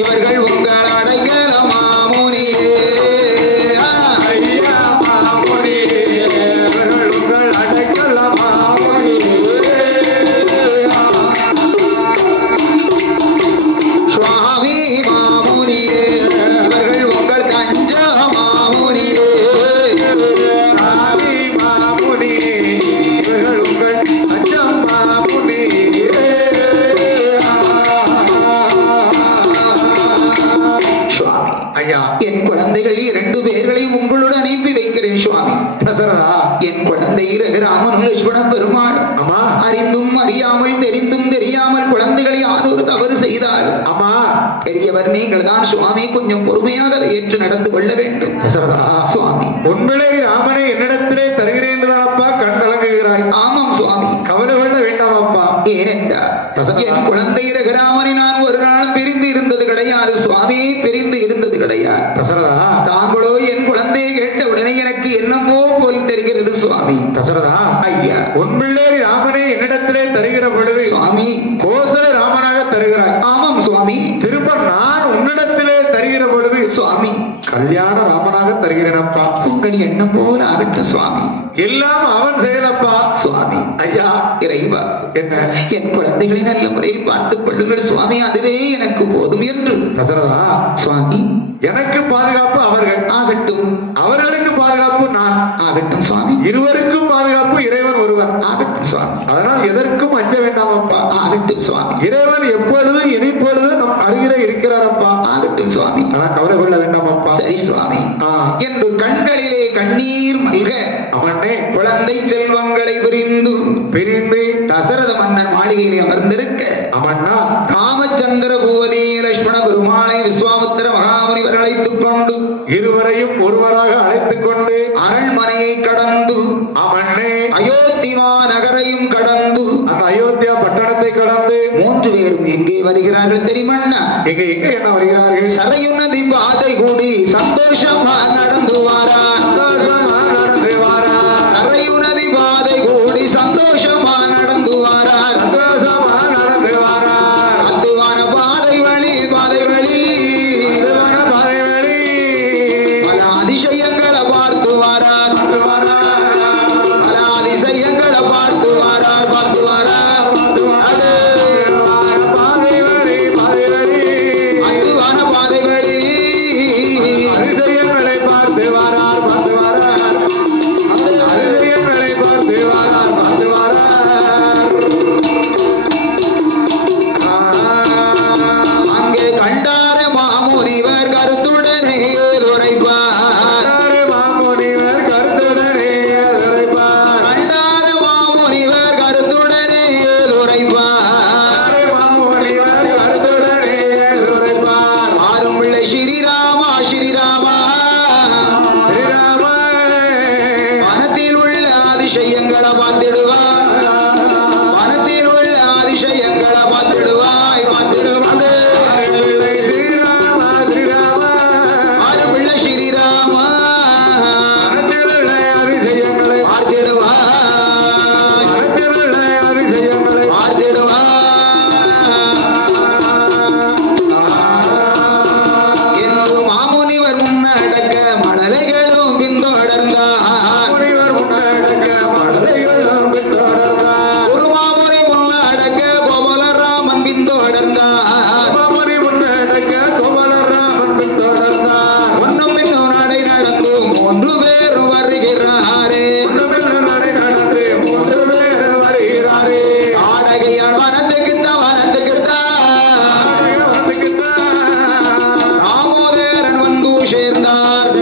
இவர்கள் உங்கள் அடைக்கல மாமுனியே. ஐயா மாமுனியே, இவர்கள் உங்கள் அடைக்கல மாமுனியே. சுவாமி மாமுனியே, இவர்கள் உங்கள் தஞ்ச மாமுனியே. சாமி மாமுனியே, இவர்கள் உங்கள் அச்சம் மாமுனியே. சுவாமி, ஐயா, என் குழந்தைகள் 2 பேர்களையும் உங்களோடு அனுப்பி வைக்கிறேன் சுவாமி. தசரதா, என் குழந்தை ராமன் லட்சுமண பெருமாள் ஆமா அறிந்தும் அறியாமல் தெரிந்தும் தெரியாமல் குழந்தைகள் யாதொரு தவறு செய்தார். ஆமா பெரியவர் நீங்கள் தான் சுவாமி, கொஞ்சம் பொறுமையாக அதை ஏற்று நடந்து கொள்ள வேண்டும். தசரதா, சுவாமி, உண்மையிலே ராமனை என்னிடத்திலே தருகிறேன் என்றுதானப்பா கண் கலங்குகிறாய். ஆமாம் சுவாமி. கவலை கொள்ள வேண்டாம் அப்பா. ஏனென்றால் என் குழந்தை ரகுராமனை நான் ஒரு நாளும் பிரிந்து இருந்தது கிடையாது சுவாமி, பிரிந்து இருந்தது கிடையாது. தசரதா, தாங்களோ என் குழந்தையை கேட்ட உடனே எனக்கு என்னமோ போல் தெரிகிறது சுவாமி. தசரதா, ஐயா, உண்மையிலே ராமனை என்னிடத்திலே தருகிற பொழுது சுவாமி, கோசல ராமனாக தருகிறாய். ஆமாம் சுவாமி. திரும்ப நான் உன்னிடத்திலே தருகிற பொழுது சுவாமி, கல்யாண ராமனாக தருகிறேன் அப்பா. உங்கள் எண்ணம் போல ஆகட்டும் சுவாமி. எல்லாம் அவன் செயலப்பா. சுவாமி, ஐயா, இறைவா, என்ன என் குழந்தைகளை நல்ல முறையில் பார்த்துக் கொள்ளுங்கள் சுவாமி, அதுவே எனக்கு போதும் என்று. தசரதா, சுவாமி, எனக்கு பாதுகாப்பு அவர்கள், ஆகட்டும். அவர்களுக்கு பாதுகாப்பு நான், ஆகட்டும் சுவாமி. இருவருக்கும் பாதுகாப்பு இறைவன் ஒருவர். ஆகட்டும் சுவாமி. அதனால் எதற்கும் அஞ்ச வேண்டாம் அப்பா. ஆகட்டும் சுவாமி. இறைவன் எப்பொழுதும் இனிப்பொழுதும் நம் அருகிலே இருக்கிறார் அப்பா. ஆகட்டும் சுவாமி. ஆனால் கவலை கொள்ள வேண்டாம் அப்பா. சரி சுவாமி ஆ, என்று கண்களிலே கண்ணீர் மல்க அவனே குழந்தை செல்வங்களை பிரிந்து தசரத மன்னன் மாளிகையிலே அமர்ந்திருக்க அவன்னா ராமச்சந்திர பூவதி லட்சுமண பெருமாளை விஸ்வாமித்திர மகாமுனிவர் அழைத்துக் கொண்டு இருவரையும் ஒருவராக அழைத்துக் கொண்டு அரண்மனையை கடந்து அவனே அயோத்திமா நகரையும் கடந்து அந்த அயோத்தியா பட்டணத்தை கடந்து 3 பேரும் எங்கே வருகிறார்கள் தெரியுமண்ணா? எங்க என்ன வருகிறார்கள்? சரையு நதி பாதை கூடி சந்தோஷமா நடந்து வாரா. சந்தோஷமா நடந்து வாரார். சரையு நதி பாதை கூடி சந்தோஷமா நடந்து வாரார். சந்தோஷமா நடந்து வாரார். அத்துவான பாதை வழி அதுவான பாதை வழி பல அதிசயங்களை பார்த்து வாரார். பல அதிசயங்களை பார்த்து வாரார். அது பாதை வழி அத்துவான பாதை வழி அதிசய மூன்று பேர் வருகிறாரே ஆடகையால் வனத்துக்குத்தான் ஆமோதரன் வந்து சேர்ந்தார்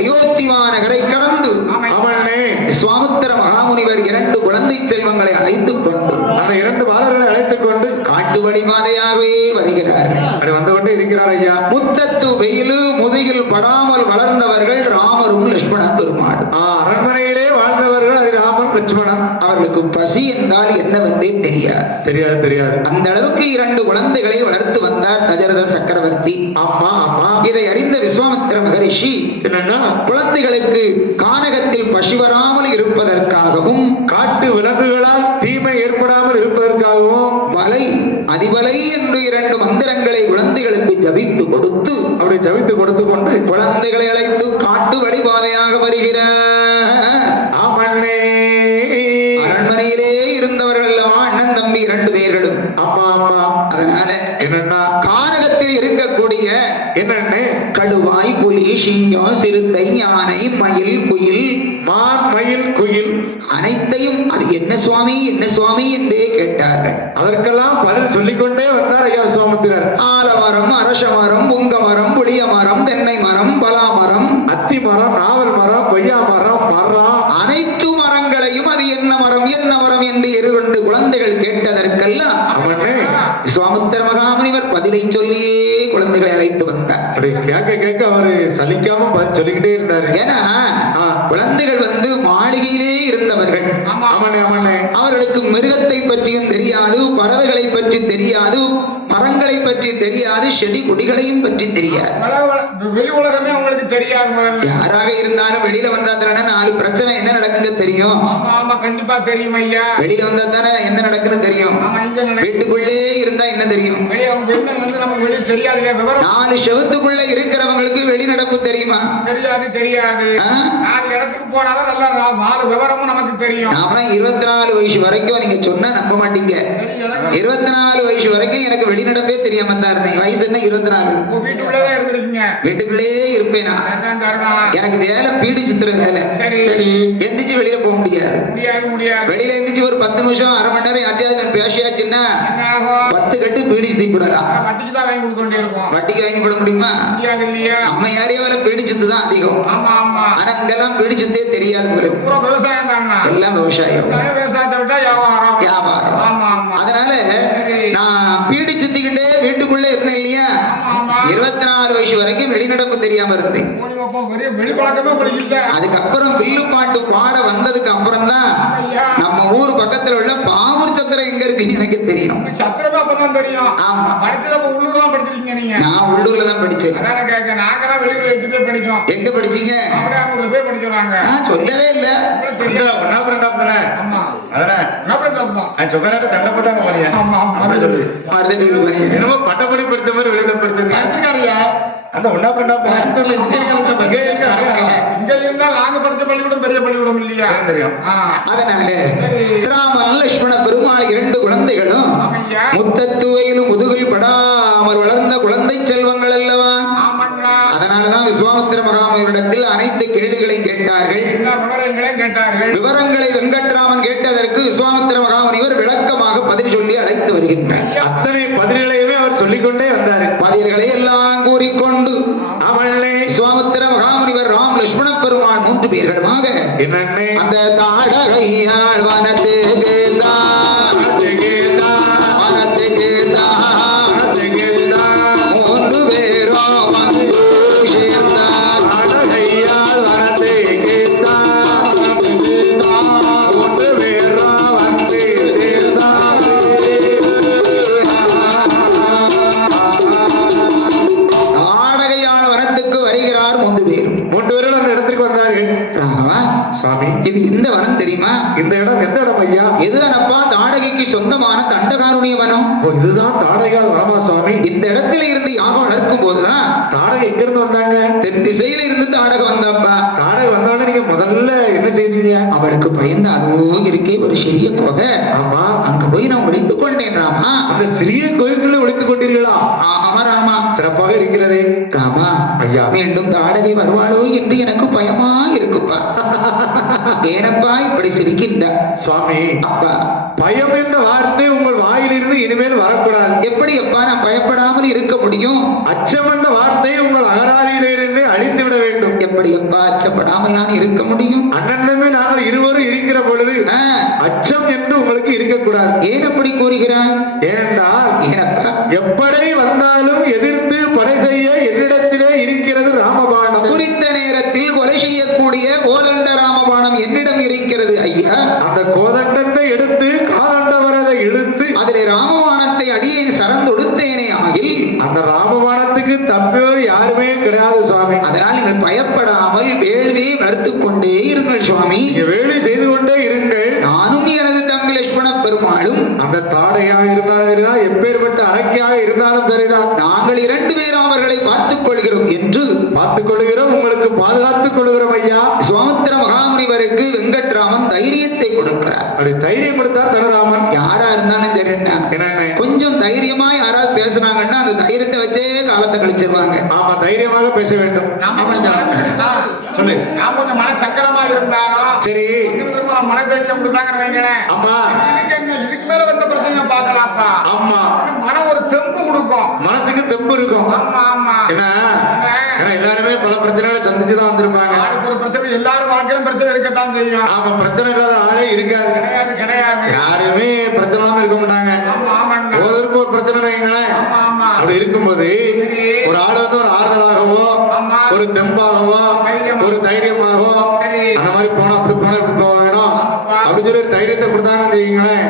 அயோத்திவானகரை கடந்து விஸ்வாமித்திர மகாமுனிவர் 2 குழந்தை செல்வங்களை அழைத்துக் கொண்டு அந்த 2 பாலர்களை அழைத்துக் கொண்டு காட்டு வழிபாதையாகவே வருகிறார். அப்படி வந்து கொண்டே இருக்கிறார் ஐயா. முத்தத்து வெயிலு முதுகில் படாமல் வளர்ந்தவர்கள் ராமரும் லட்சுமணன் பெருமாள். அரண்மனையிலே வாழ்ந்தவர்கள் அது ராமன் லட்சுமணன். அவர்களுக்கு பசி என்றால் என்னவென்றே தெரியாது. அந்த அளவுக்கு 2 குழந்தைகளை வளர்த்து வந்தார் தசரத சக்கரவர்த்தி. ஆமா ஆமா. இதை அறிந்த விஸ்வாமித்திர மகரிஷி என்னன்னா குழந்தைகளுக்கு கானகத்தில் பசி வராமல் இருப்பதற்காகவும் காட்டு விலங்குகளால் தீமை ஏற்படாமல் இருப்பதற்காகவும் வலை அதிபலை என்று 2 மந்திரங்களை குழந்தைகளுக்கு ஜபித்து கொடுத்து அப்படி ஜபித்து கொடுத்து கொண்டு குழந்தைகளை அழைத்து காட்டு வழிபாதையாக வருகிற அரண்மனையிலே இருந்தவர்கள் அல்லவா அண்ணன் தம்பி 2 பேர்களும். அம்மா அம்மா. அதனால என்னன்னா கானகத்தில் இருக்கக்கூடிய என்னென்ன கடுவாய் புலி சிங்கம் சிறுத்தை யானை மயில் குயில் மான் மயில் குயில் அனைத்தையும் அது என்ன சுவாமி என்றே கேட்டார்கள். அதற்கெல்லாம் பதில் சொல்லிக்கொண்டே வந்தார் ஐயா விஸ்வாமித்திரர். ஆலமரம் அரச மரம் புங்க மரம் புளிய மரம் தென்னை மரம் பலா மரம் அத்தி மரம் நாவல் மரம் கொய்யா மரம் அனைத்து மரங்களையும் அது என்ன மரம் என்று எருகொண்டு குழந்தைகள் கேட்டதற்கெல்லாம் விஸ்வாமித்திர மகாமுனிவர் பதிலை சொல்லியே குழந்தைகளை அழைத்து வந்தார். கேட்க அவரு சலிக்காம பதில் சொல்லிக்கிட்டே இருந்தாரு. ஏன்னா குழந்தைகள் வந்து மாளிகையிலே இருந்தவர்கள். அவர்களுக்கு மிருகத்தை பற்றியும் தெரியாது, பறவைகளை பற்றி தெரியாது, மரங்களை பற்றி தெரியாது, செடி கொடிகளையும் பற்றி தெரியாது. வெளி உலகமே உங்களுக்கு தெரியாது. யாராக இருந்தாலும் வெளியில வந்தா தானே 4 பிரச்சனை என்ன நடக்குங்க தெரியும். கண்டிப்பா தெரியும் ஐயா. வெளியில வந்தா தானே என்ன நடக்குன்னு தெரியும். வீட்டுக்குள்ளே இருந்தா என்ன தெரியும். 4 செவத்துக்குள்ள இருக்கிறவங்களுக்கு வெளிநடப்பு தெரியுமா? தெரியாது. 4 இடத்துக்கு போனாதான் நல்லா 4 விவரமும் நமக்கு தெரியும். நாம 24 வயசு வரைக்கும் நீங்க சொன்னா நம்ப மாட்டீங்க. 24 வயசு வரைக்கும் எனக்கு வெளிநடப்பே தெரியாம தான் இருந்தேன். வயசு என்ன 24. வீட்டுக்குள்ளதான் இருந்திருக்கீங்க. வீட்டுக்குள்ளே இருப்பேனா? எனக்கு வேலை பீடி சித்திர வேலை. எந்திரிச்சு வெளியில போக முடியாது. வெளியில எந்திரிச்சு ஒரு 10 நிமிஷம் அரை மணி நேரம் யார்ட்டையாவது நான் பேசியாச்சுன்னா 10 கட்டு பீடி சித்திப்படலாம். வட்டிக்கு வாங்கி போட முடியுமா? நம்ம ஏரியாவில பீடி சித்து தான் அதிகம். ஆனா இங்கெல்லாம் பீடி சித்தே தெரியாது. எல்லாம் விவசாயம் வியாபாரம். அதனால நான் பீடி சுத்திக்கிட்டே வீட்டுக்குள்ளே இருந்தேன் இல்லையா. 24 வயசு வரைக்கும் வெளிநடப்பு தெரியாம இருந்தேன். அதுக்கப்புறம் வில்லு பாட்டு பாட வந்ததுக்கு அப்புறம் தான் நம்ம ஊர் பக்கத்துல உள்ள பாவூர் சத்திரம் எங்க இருக்குன்னு எனக்கு தெரியும். ஆமா. நான் உள்ளூர்ல தான் படிச்சேன். எங்க படிச்சீங்க? சொல்லவே இல்ல. பட்டப்படி படிச்ச மாதிரி வெளியில படிச்சிருக்காங்க. அந்த ஒன்னா இங்க இருந்தா நாங்க படிச்ச பள்ளிக்கூடம் பெரிய பள்ளிக்கூடம் இல்லையா தெரியும். அதனால ராமன் லட்சுமண பெருமாள் 2 குழந்தைகளும் முத்தத்துவையிலும் முதுகில் படாமல் வளர்ந்த குழந்தை செல்வங்கள் அல்லவா. அதனாலதான் விஸ்வாமித்திர மகாமுனிவரிடத்தில் அனைத்து கேள்விகளையும் கேட்டார்கள். விவரங்களை வெங்கட்ராமன் கேட்டதற்கு விஸ்வாமித்திர மகாமுனிவர் விளக்கமாக பதில் சொல்லி அழைத்து வருகின்றார். அத்தனை பதில்களையுமே அவர் சொல்லிக்கொண்டே வந்தார். பதில்களை எல்லாம் கூறிக்கொண்டு விஸ்வாமித்திர மகாமுனிவர் ராம் லட்சுமண பெருமாள் 3 பேர்களுமாக அந்த தாடகையாள் வனத்துக்கு இது எந்த வனம் தெரியுமா? இந்த இடம் எந்த தண்டகாருணிய வனம். ஓ, இதுதான் தாடகையால் வனமா சுவாமி? இந்த இடத்துல இருந்து யாகம் வளர்க்கும் போதுதான் தாடகை எங்க இருந்து வந்தாங்க? தென் திசையில இருந்து தாடகை வந்தாப்பா. தாடகை வந்தாலும் நீங்க முதல்ல என்ன செய்தீங்க? அவளுக்கு பயந்து அதுவும் இருக்கே ஒரு சிறிய குகை. ஆமா, அங்க போய் நான் ஒளித்துக் கொண்டேன் ராமா. அந்த சிறிய கோயிலுக்குள்ள ஒழித்துக் கொண்டீர்களா? ஆமா ராமா. சிறப்பாக இருக்கிறதே ராமா. ஐயா, மீண்டும் தாடகை வருவாளோ என்று எனக்கு பயமா இருக்குப்பா. ஏனப்பா இப்படி சிரிக்கின்ற சுவாமி? அப்பா, பயம் என்ற வார்த்தை உங்கள் வாயிலிருந்து இனிமேல் வரக்கூடாது. எப்படி அப்பா நான் பயப்படாமல் இருக்க முடியும்? அச்சம் என்ற வார்த்தை உங்கள் அகராதியிலிருந்து அழித்து விட வேண்டும். எப்படி அப்பா அச்சப்படாமல் நான் இருக்க முடியும்? அண்ணன்மே நாங்கள் இருவரும் இருக்கிற பொழுது அச்சம் என்று உங்களுக்கு இருக்கக்கூடாது. ஏன் அப்படி கூறுகிறாய்? ஏனென்றால் ஏனப்பா? எப்படை வந்தாலும் எதிர்த்து படை செய்ய என்னிடத்திலே இருக்கிறது ராமபாணம். குறித்த நேரத்தில் கொலை செய்யக்கூடிய கோதண்ட ராமபாணம் என்னிடம் இருக்கிறது ஐயா. அந்த கோதண்டத்தை எடுத்து காதண்டவரதை எடுத்து அதிலே ராமபாணத்தை அடியேன் சரந்தொடுத்தேனே ஆகில் அந்த ராமபாணத்துக்கு தப்பியோர் யாருமே கிடையாது சுவாமி. அதனால் நீங்கள் பயப்படாமல் வேள்வியை வளர்த்துக் கொண்டே இருங்கள் சுவாமி. நீங்க வேலை செய்து கொண்டே இருங்கள். நானும் எனது தம்பி லட்சுமண பெருமாளும் அந்த தாடையாக இருந்தாலும் சரிதான், எப்பேற்பட்ட அரக்கியாக இருந்தாலும் சரிதான், நாங்கள் 2 பேரும் அவர்களை பார்த்துக் கொள்கிறோம் என்று பார்த்துக் கொள்கிறோம், உங்களுக்கு பாதுகாத்துக் கொள்கிறோம் ஐயா. சுவாமித்திர மகாமுனிவருக்கு வெங்கட்ராமன் தைரியத்தை கொடுக்கிறார். அப்படி தைரியம் கொடுத்தார் தனராமன். யாரா இருந்தாலும் சரி, என்ன கொஞ்சம் தைரியமா யாராவது பேசுனாங்கன்னா அந்த தைரியத்தை வச்சே காலத்தை கழிச்சிருவாங்க. ஆமா, தைரியமாக பேச வேண்டும். சொல்லு. நான் கொஞ்சம் மன சங்கடமா இருந்தாலும் சரி, மன தைரியம் கொடுத்தாங்கன்னு வைங்களேன். ஆமா, இதுக்கு மேல வந்த பிரச்சனை பார்க்கலாம்ப்பா. ஆமா, மனம் ஒரு தெம்பு கொடுக்கும், மனசுக்கு தெம்பு இருக்கும். ஆமா ஆமா. ஏன்னா எல்லாருமே பல பிரச்சனைகளை சந்திச்சுதான் வந்திருப்பாங்க. ஆளுக்கு ஒரு பிரச்சனை, எல்லாரும் வாழ்க்கையிலும் பிரச்சனை இருக்கத்தான் செய்யும். ஆமா, பிரச்சனை இல்லாத ஆளே இருக்காது. கிடையாது கிடையாது. யாருமே பிரச்சனை இல்லாம இருக்க மாட்டாங்க. ஆமா ஆமாங்க. ஒருவருக்கு ஒரு பிரச்சனை வைங்களேன். ஆமா ஆமா. அப்படி இருக்கும்போது ஒரு ஆள் வந்து ஒரு ஆறுதலாகவோ, ஆமா. ஒரு தெம்பாகவோ, ஒரு தைரியமாகவோ, சரி. அந்த மாதிரி போனா அப்படி போனா இப்படி போக வேணும் அப்படின்னு சொல்லி தைரியத்தை கொடுத்தாங்கன்னு வைங்களேன்,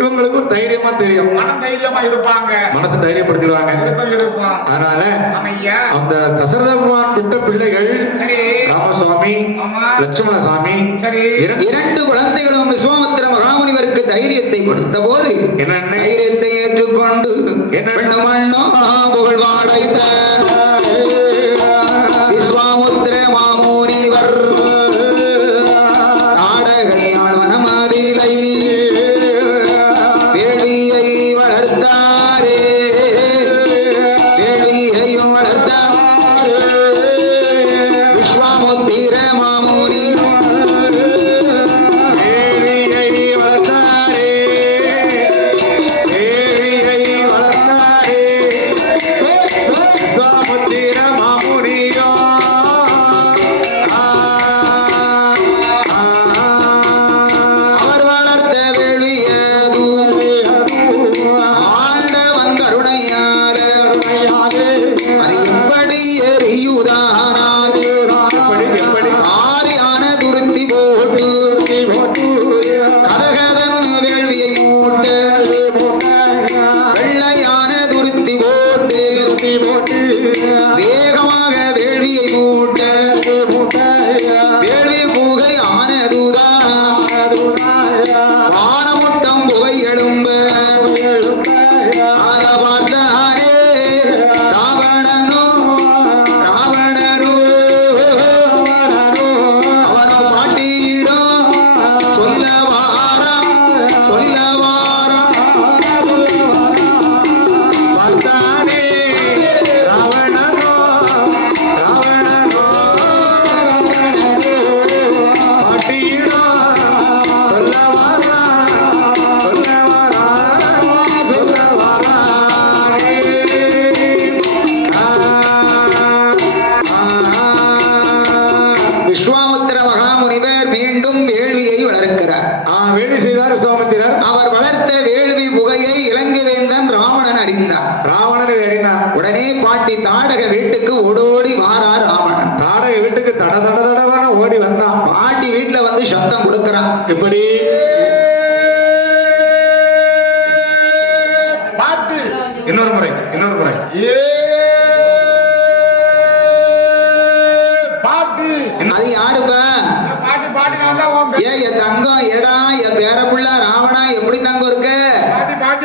இவங்களுக்கு ஒரு தைரியமா தெரியும், மன தைரியமா இருப்பாங்க, மனசு தைரியப்படுத்திடுவாங்க. இருக்கும். அதனால ஆமையா. அந்த தசரத பகவான் விட்ட பிள்ளைகள் சரி. ராமசுவாமி, ஆமா. லட்சுமண சுவாமி, சரி. 2 குழந்தைகளும் விஸ்வாமித்திர மகாமுனிவருக்கு தைரியத்தை கொடுத்த போது என்னென்ன தைரியத்தை ஏற்றுக்கொண்டு பெண்ணுமண்ணோ புகழ் வாடைத்த விஸ்வாமுத்திர மாமுனிவர் நாடகையாள் வனமதிலை வேள்வியை வளர்த்தாரே, வேள்வியையும் வளர்த்தாரே விஸ்வாமுத்திர மாமுனி அவர் வளர்த்த வேள்வியது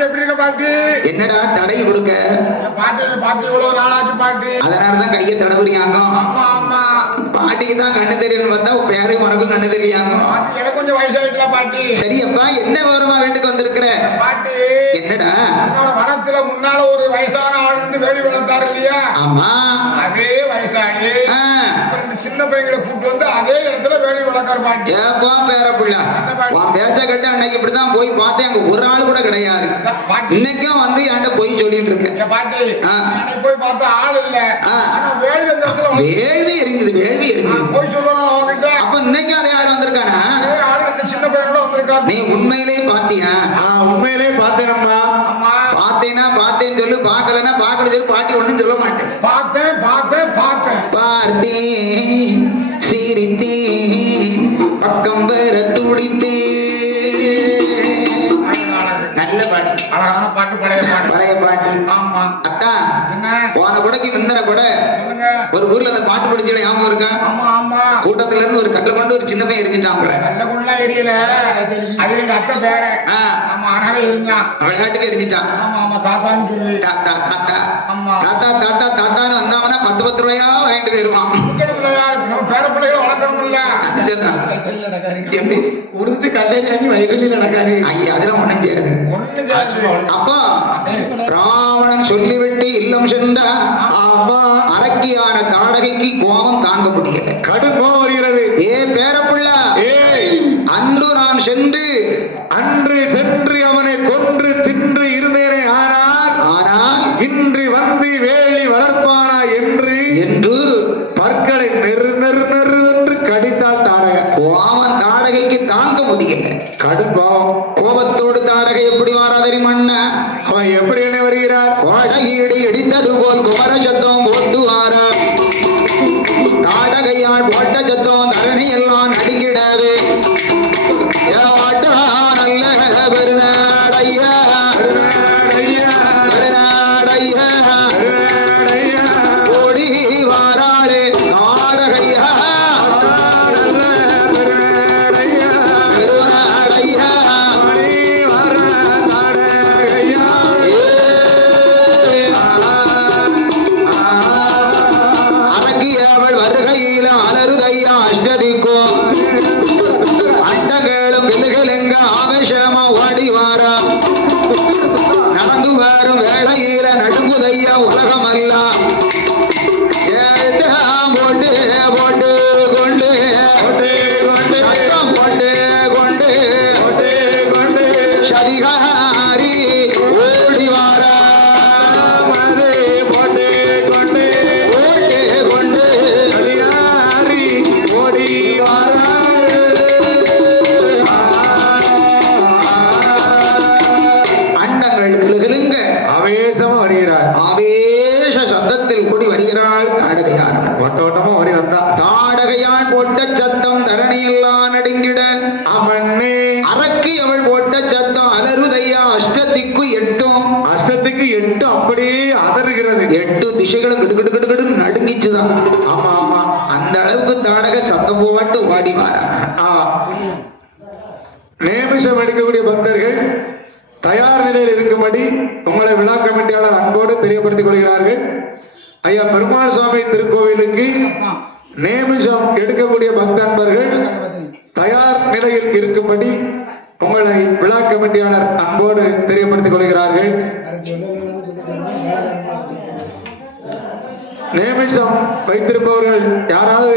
எப்படி இருக்க பாட்டி? என்னடா தடை கொடுக்க? பாட்டி இவ்வளவு நாளாச்சு பாட்டி. அதனாலதான் கையை தடவுறியாங்க. ஆமா ஆமா. பாட்டிக்கு தான் கண்ணு தெரியும் பார்த்தா பேரையும் உனக்கும் கண்ணு தெரியாங்க. பாட்டி எனக்கு கொஞ்சம் வயசாயிட்டல பாட்டி. சரியப்பா, என்ன விவரமா வீட்டுக்கு வந்திருக்கிற? பாட்டி என்னடா? என்னோட வனத்துல முன்னால ஒரு வயசான ஆள் இருந்து வேலி வளர்த்தாரு இல்லையா? ஆமா. அதே வயசாளி ஆ. ரெண்டு சின்ன பையங்களை கூப்பிட்டு வந்து அதே இடத்துல வேலி வளர்க்காரு பாட்டி. ஏப்பா பேர புள்ள, உன் பேச்ச கட்டு அன்னைக்கு இப்படிதான் போய் பார்த்தேன், அங்க ஒரு ஆள் கூட கிடையாது. பாட்டி இன்னைக்கும் வந்து என்கிட்ட போய் சொல்லிட்டு இருக்கேன். ஏ பாட்டி, ஆ. அன்னைக்கு போய் பார்த்தா ஆள் இல்ல. ஆ. ஆனா வேலி அந்த இடத்துல வந்து வேள்வி எரிங்குது, வேள்வி எரிங்குது. போய் சொல்லுவாங்க அவன்கிட்ட. அப்ப இன்னைக்கும் அதே ஆள் வந்திருக்கானா? அதே ஆள் ரெண்டு சின்ன பையனோட வந்திருக்காரு. நீ உண்மையிலே பாத்தியா? உண்மையிலே பார்த்தேனம்மா. ஆமா. பார்த்தேன்னா பார்த்தேன்னு சொல்லு, பார்க்கலன்னா பார்க்கல சொல்லு. பாட்டி ஒண்ணும் சொல்ல மாட்டேன். பார்த்தேன் பார்த்தேன் பார்த்தேன். பார்த்தேன், சிரித்தேன், பக்கம் வர துடித்தேன். நல்ல பாட்டு, அழகான பாட்டு, பழைய பாட்டு. பழைய பாட்டு. ஆமா. அக்கா, என்ன போன கொடைக்கு விந்தன கொடை சொல்லுங்க. ஒரு ஊர்ல அந்த பாட்டு படிச்ச ஞாபகம் இருக்கா? ஆமா ஆமா. கூட்டத்துல இருந்து ஒரு கல்ல கொண்டு ஒரு சின்ன பையன் எரிஞ்சிட்டான். நல்ல குள்ள ஏரியல அது எங்க அத்தை பேர. ஆ. ஆமா, அதனால இருந்தான். விளையாட்டுக்கு எரிஞ்சிட்டான். ஆமா ஆமா, தாத்தான்னு சொல்லி. தாத்தா தாத்தா ஆமா. தாத்தா தாத்தா தாத்தான்னு வந்தாங்கன்னா 10 ரூபாயா வாங்கிட்டு போயிருவான். கொடுக்கணும்ல, நம்ம பேர பிள்ளைகளை வளர்க்கணும்ல. உடுத்து கல்யாணி வயதில் நடக்காது. ஐயா, அதெல்லாம் ஒண்ணும் செய்யாது. ஒண்ணு ஜாஸ்தி. அப்பா, ராவணன் சொல்லிவிட்டு இல்லம் சென்றா. ஆமா. அரக்கியான தாடகைக்கு கோபம் தாங்க முடியல. கடுங்கோம் வருகிறது. ஏ பேரப்புள்ள, ஏய், அன்று நான் சென்று அன்று சென்று அவனை கொன்று தின்று இருந்தேனே. ஆனால் இன்று வந்து வேலி வளர்ப்பானா என்று பற்களை நெரு நெரு நெரு என்று கடித்தாள் தாடகை. கோபம் தாடகைக்கு தாங்க முடியல. கடுங்கோம். கோபத்தோடு தாடகை எப்படி வாராதரி மண்ண? அவன் எப்படி என்ன வருகிறார்? கோடகீடு இடித்தது போல் குமர சத்தம் போட்டு வாரா. தாடகையால் போட்ட சத்தம் தரணி எல்லாம் நடுங்கிடவே. நல்ல பெருநாடையா, பெருநாடையா, ஓடி வாராளே தாடகையா, பெருநாடையா. அரங்கியவள் வருகையில அலறுதையா அஷ்டதிக்கோ. அண்டங்களும் கிளுகிளுங்க ஆவேசமா ஓடி வாரா. நடந்து வரும் வேளையில நடுங்குதையா உலகமெல்லாம். போட்டு போட்டு கொண்டு சத்தம் போட்டு கொண்டு சதிகாரி ஓடி வாரா. போட்டு கொண்டு ஓடி வாரா. அண்டங்கள் கிளுகிளுங்க ஆவேசமா வருகிறார். ஆவேச சத்தத்தில் கூடி வருகிறாள் தாடகையார். ஓட்ட ஓட்டமா ஓடி வந்தா. தாடகையான் போட்ட சத்தம் தரணியெல்லாம் நடுங்கிட. அவனே அரக்கி அவள் போட்ட சத்தம் அலறுதையா அஷ்டத்திக்கு எட்டும். அஷ்டத்துக்கு 8 அப்படியே அதறுகிறது. 8 திசைகளும் கிடுகிடு நடுங்கிச்சுதான். ஆமா ஆமா. அந்த அளவுக்கு தாடகை சத்தம் போட்டு ஓடி வாரா. நேமிஷம் எடுக்கக்கூடிய பக்தர்கள் தயார் நிலையில் இருக்கும்படி உங்களை விழா கமிட்டியாளர் அன்போடு தெரியப்படுத்திக் கொள்கிறார்கள். ஐயா பெருமாள் சுவாமி திருக்கோவிலுக்கு நேமிஷம் எடுக்கக்கூடிய பக்த அன்பர்கள் தயார் நிலையில் இருக்கும்படி உங்களை விழா கமிட்டியாளர் அன்போடு தெரியப்படுத்திக் கொள்கிறார்கள். நேமிஷம் வைத்திருப்பவர்கள் யாராவது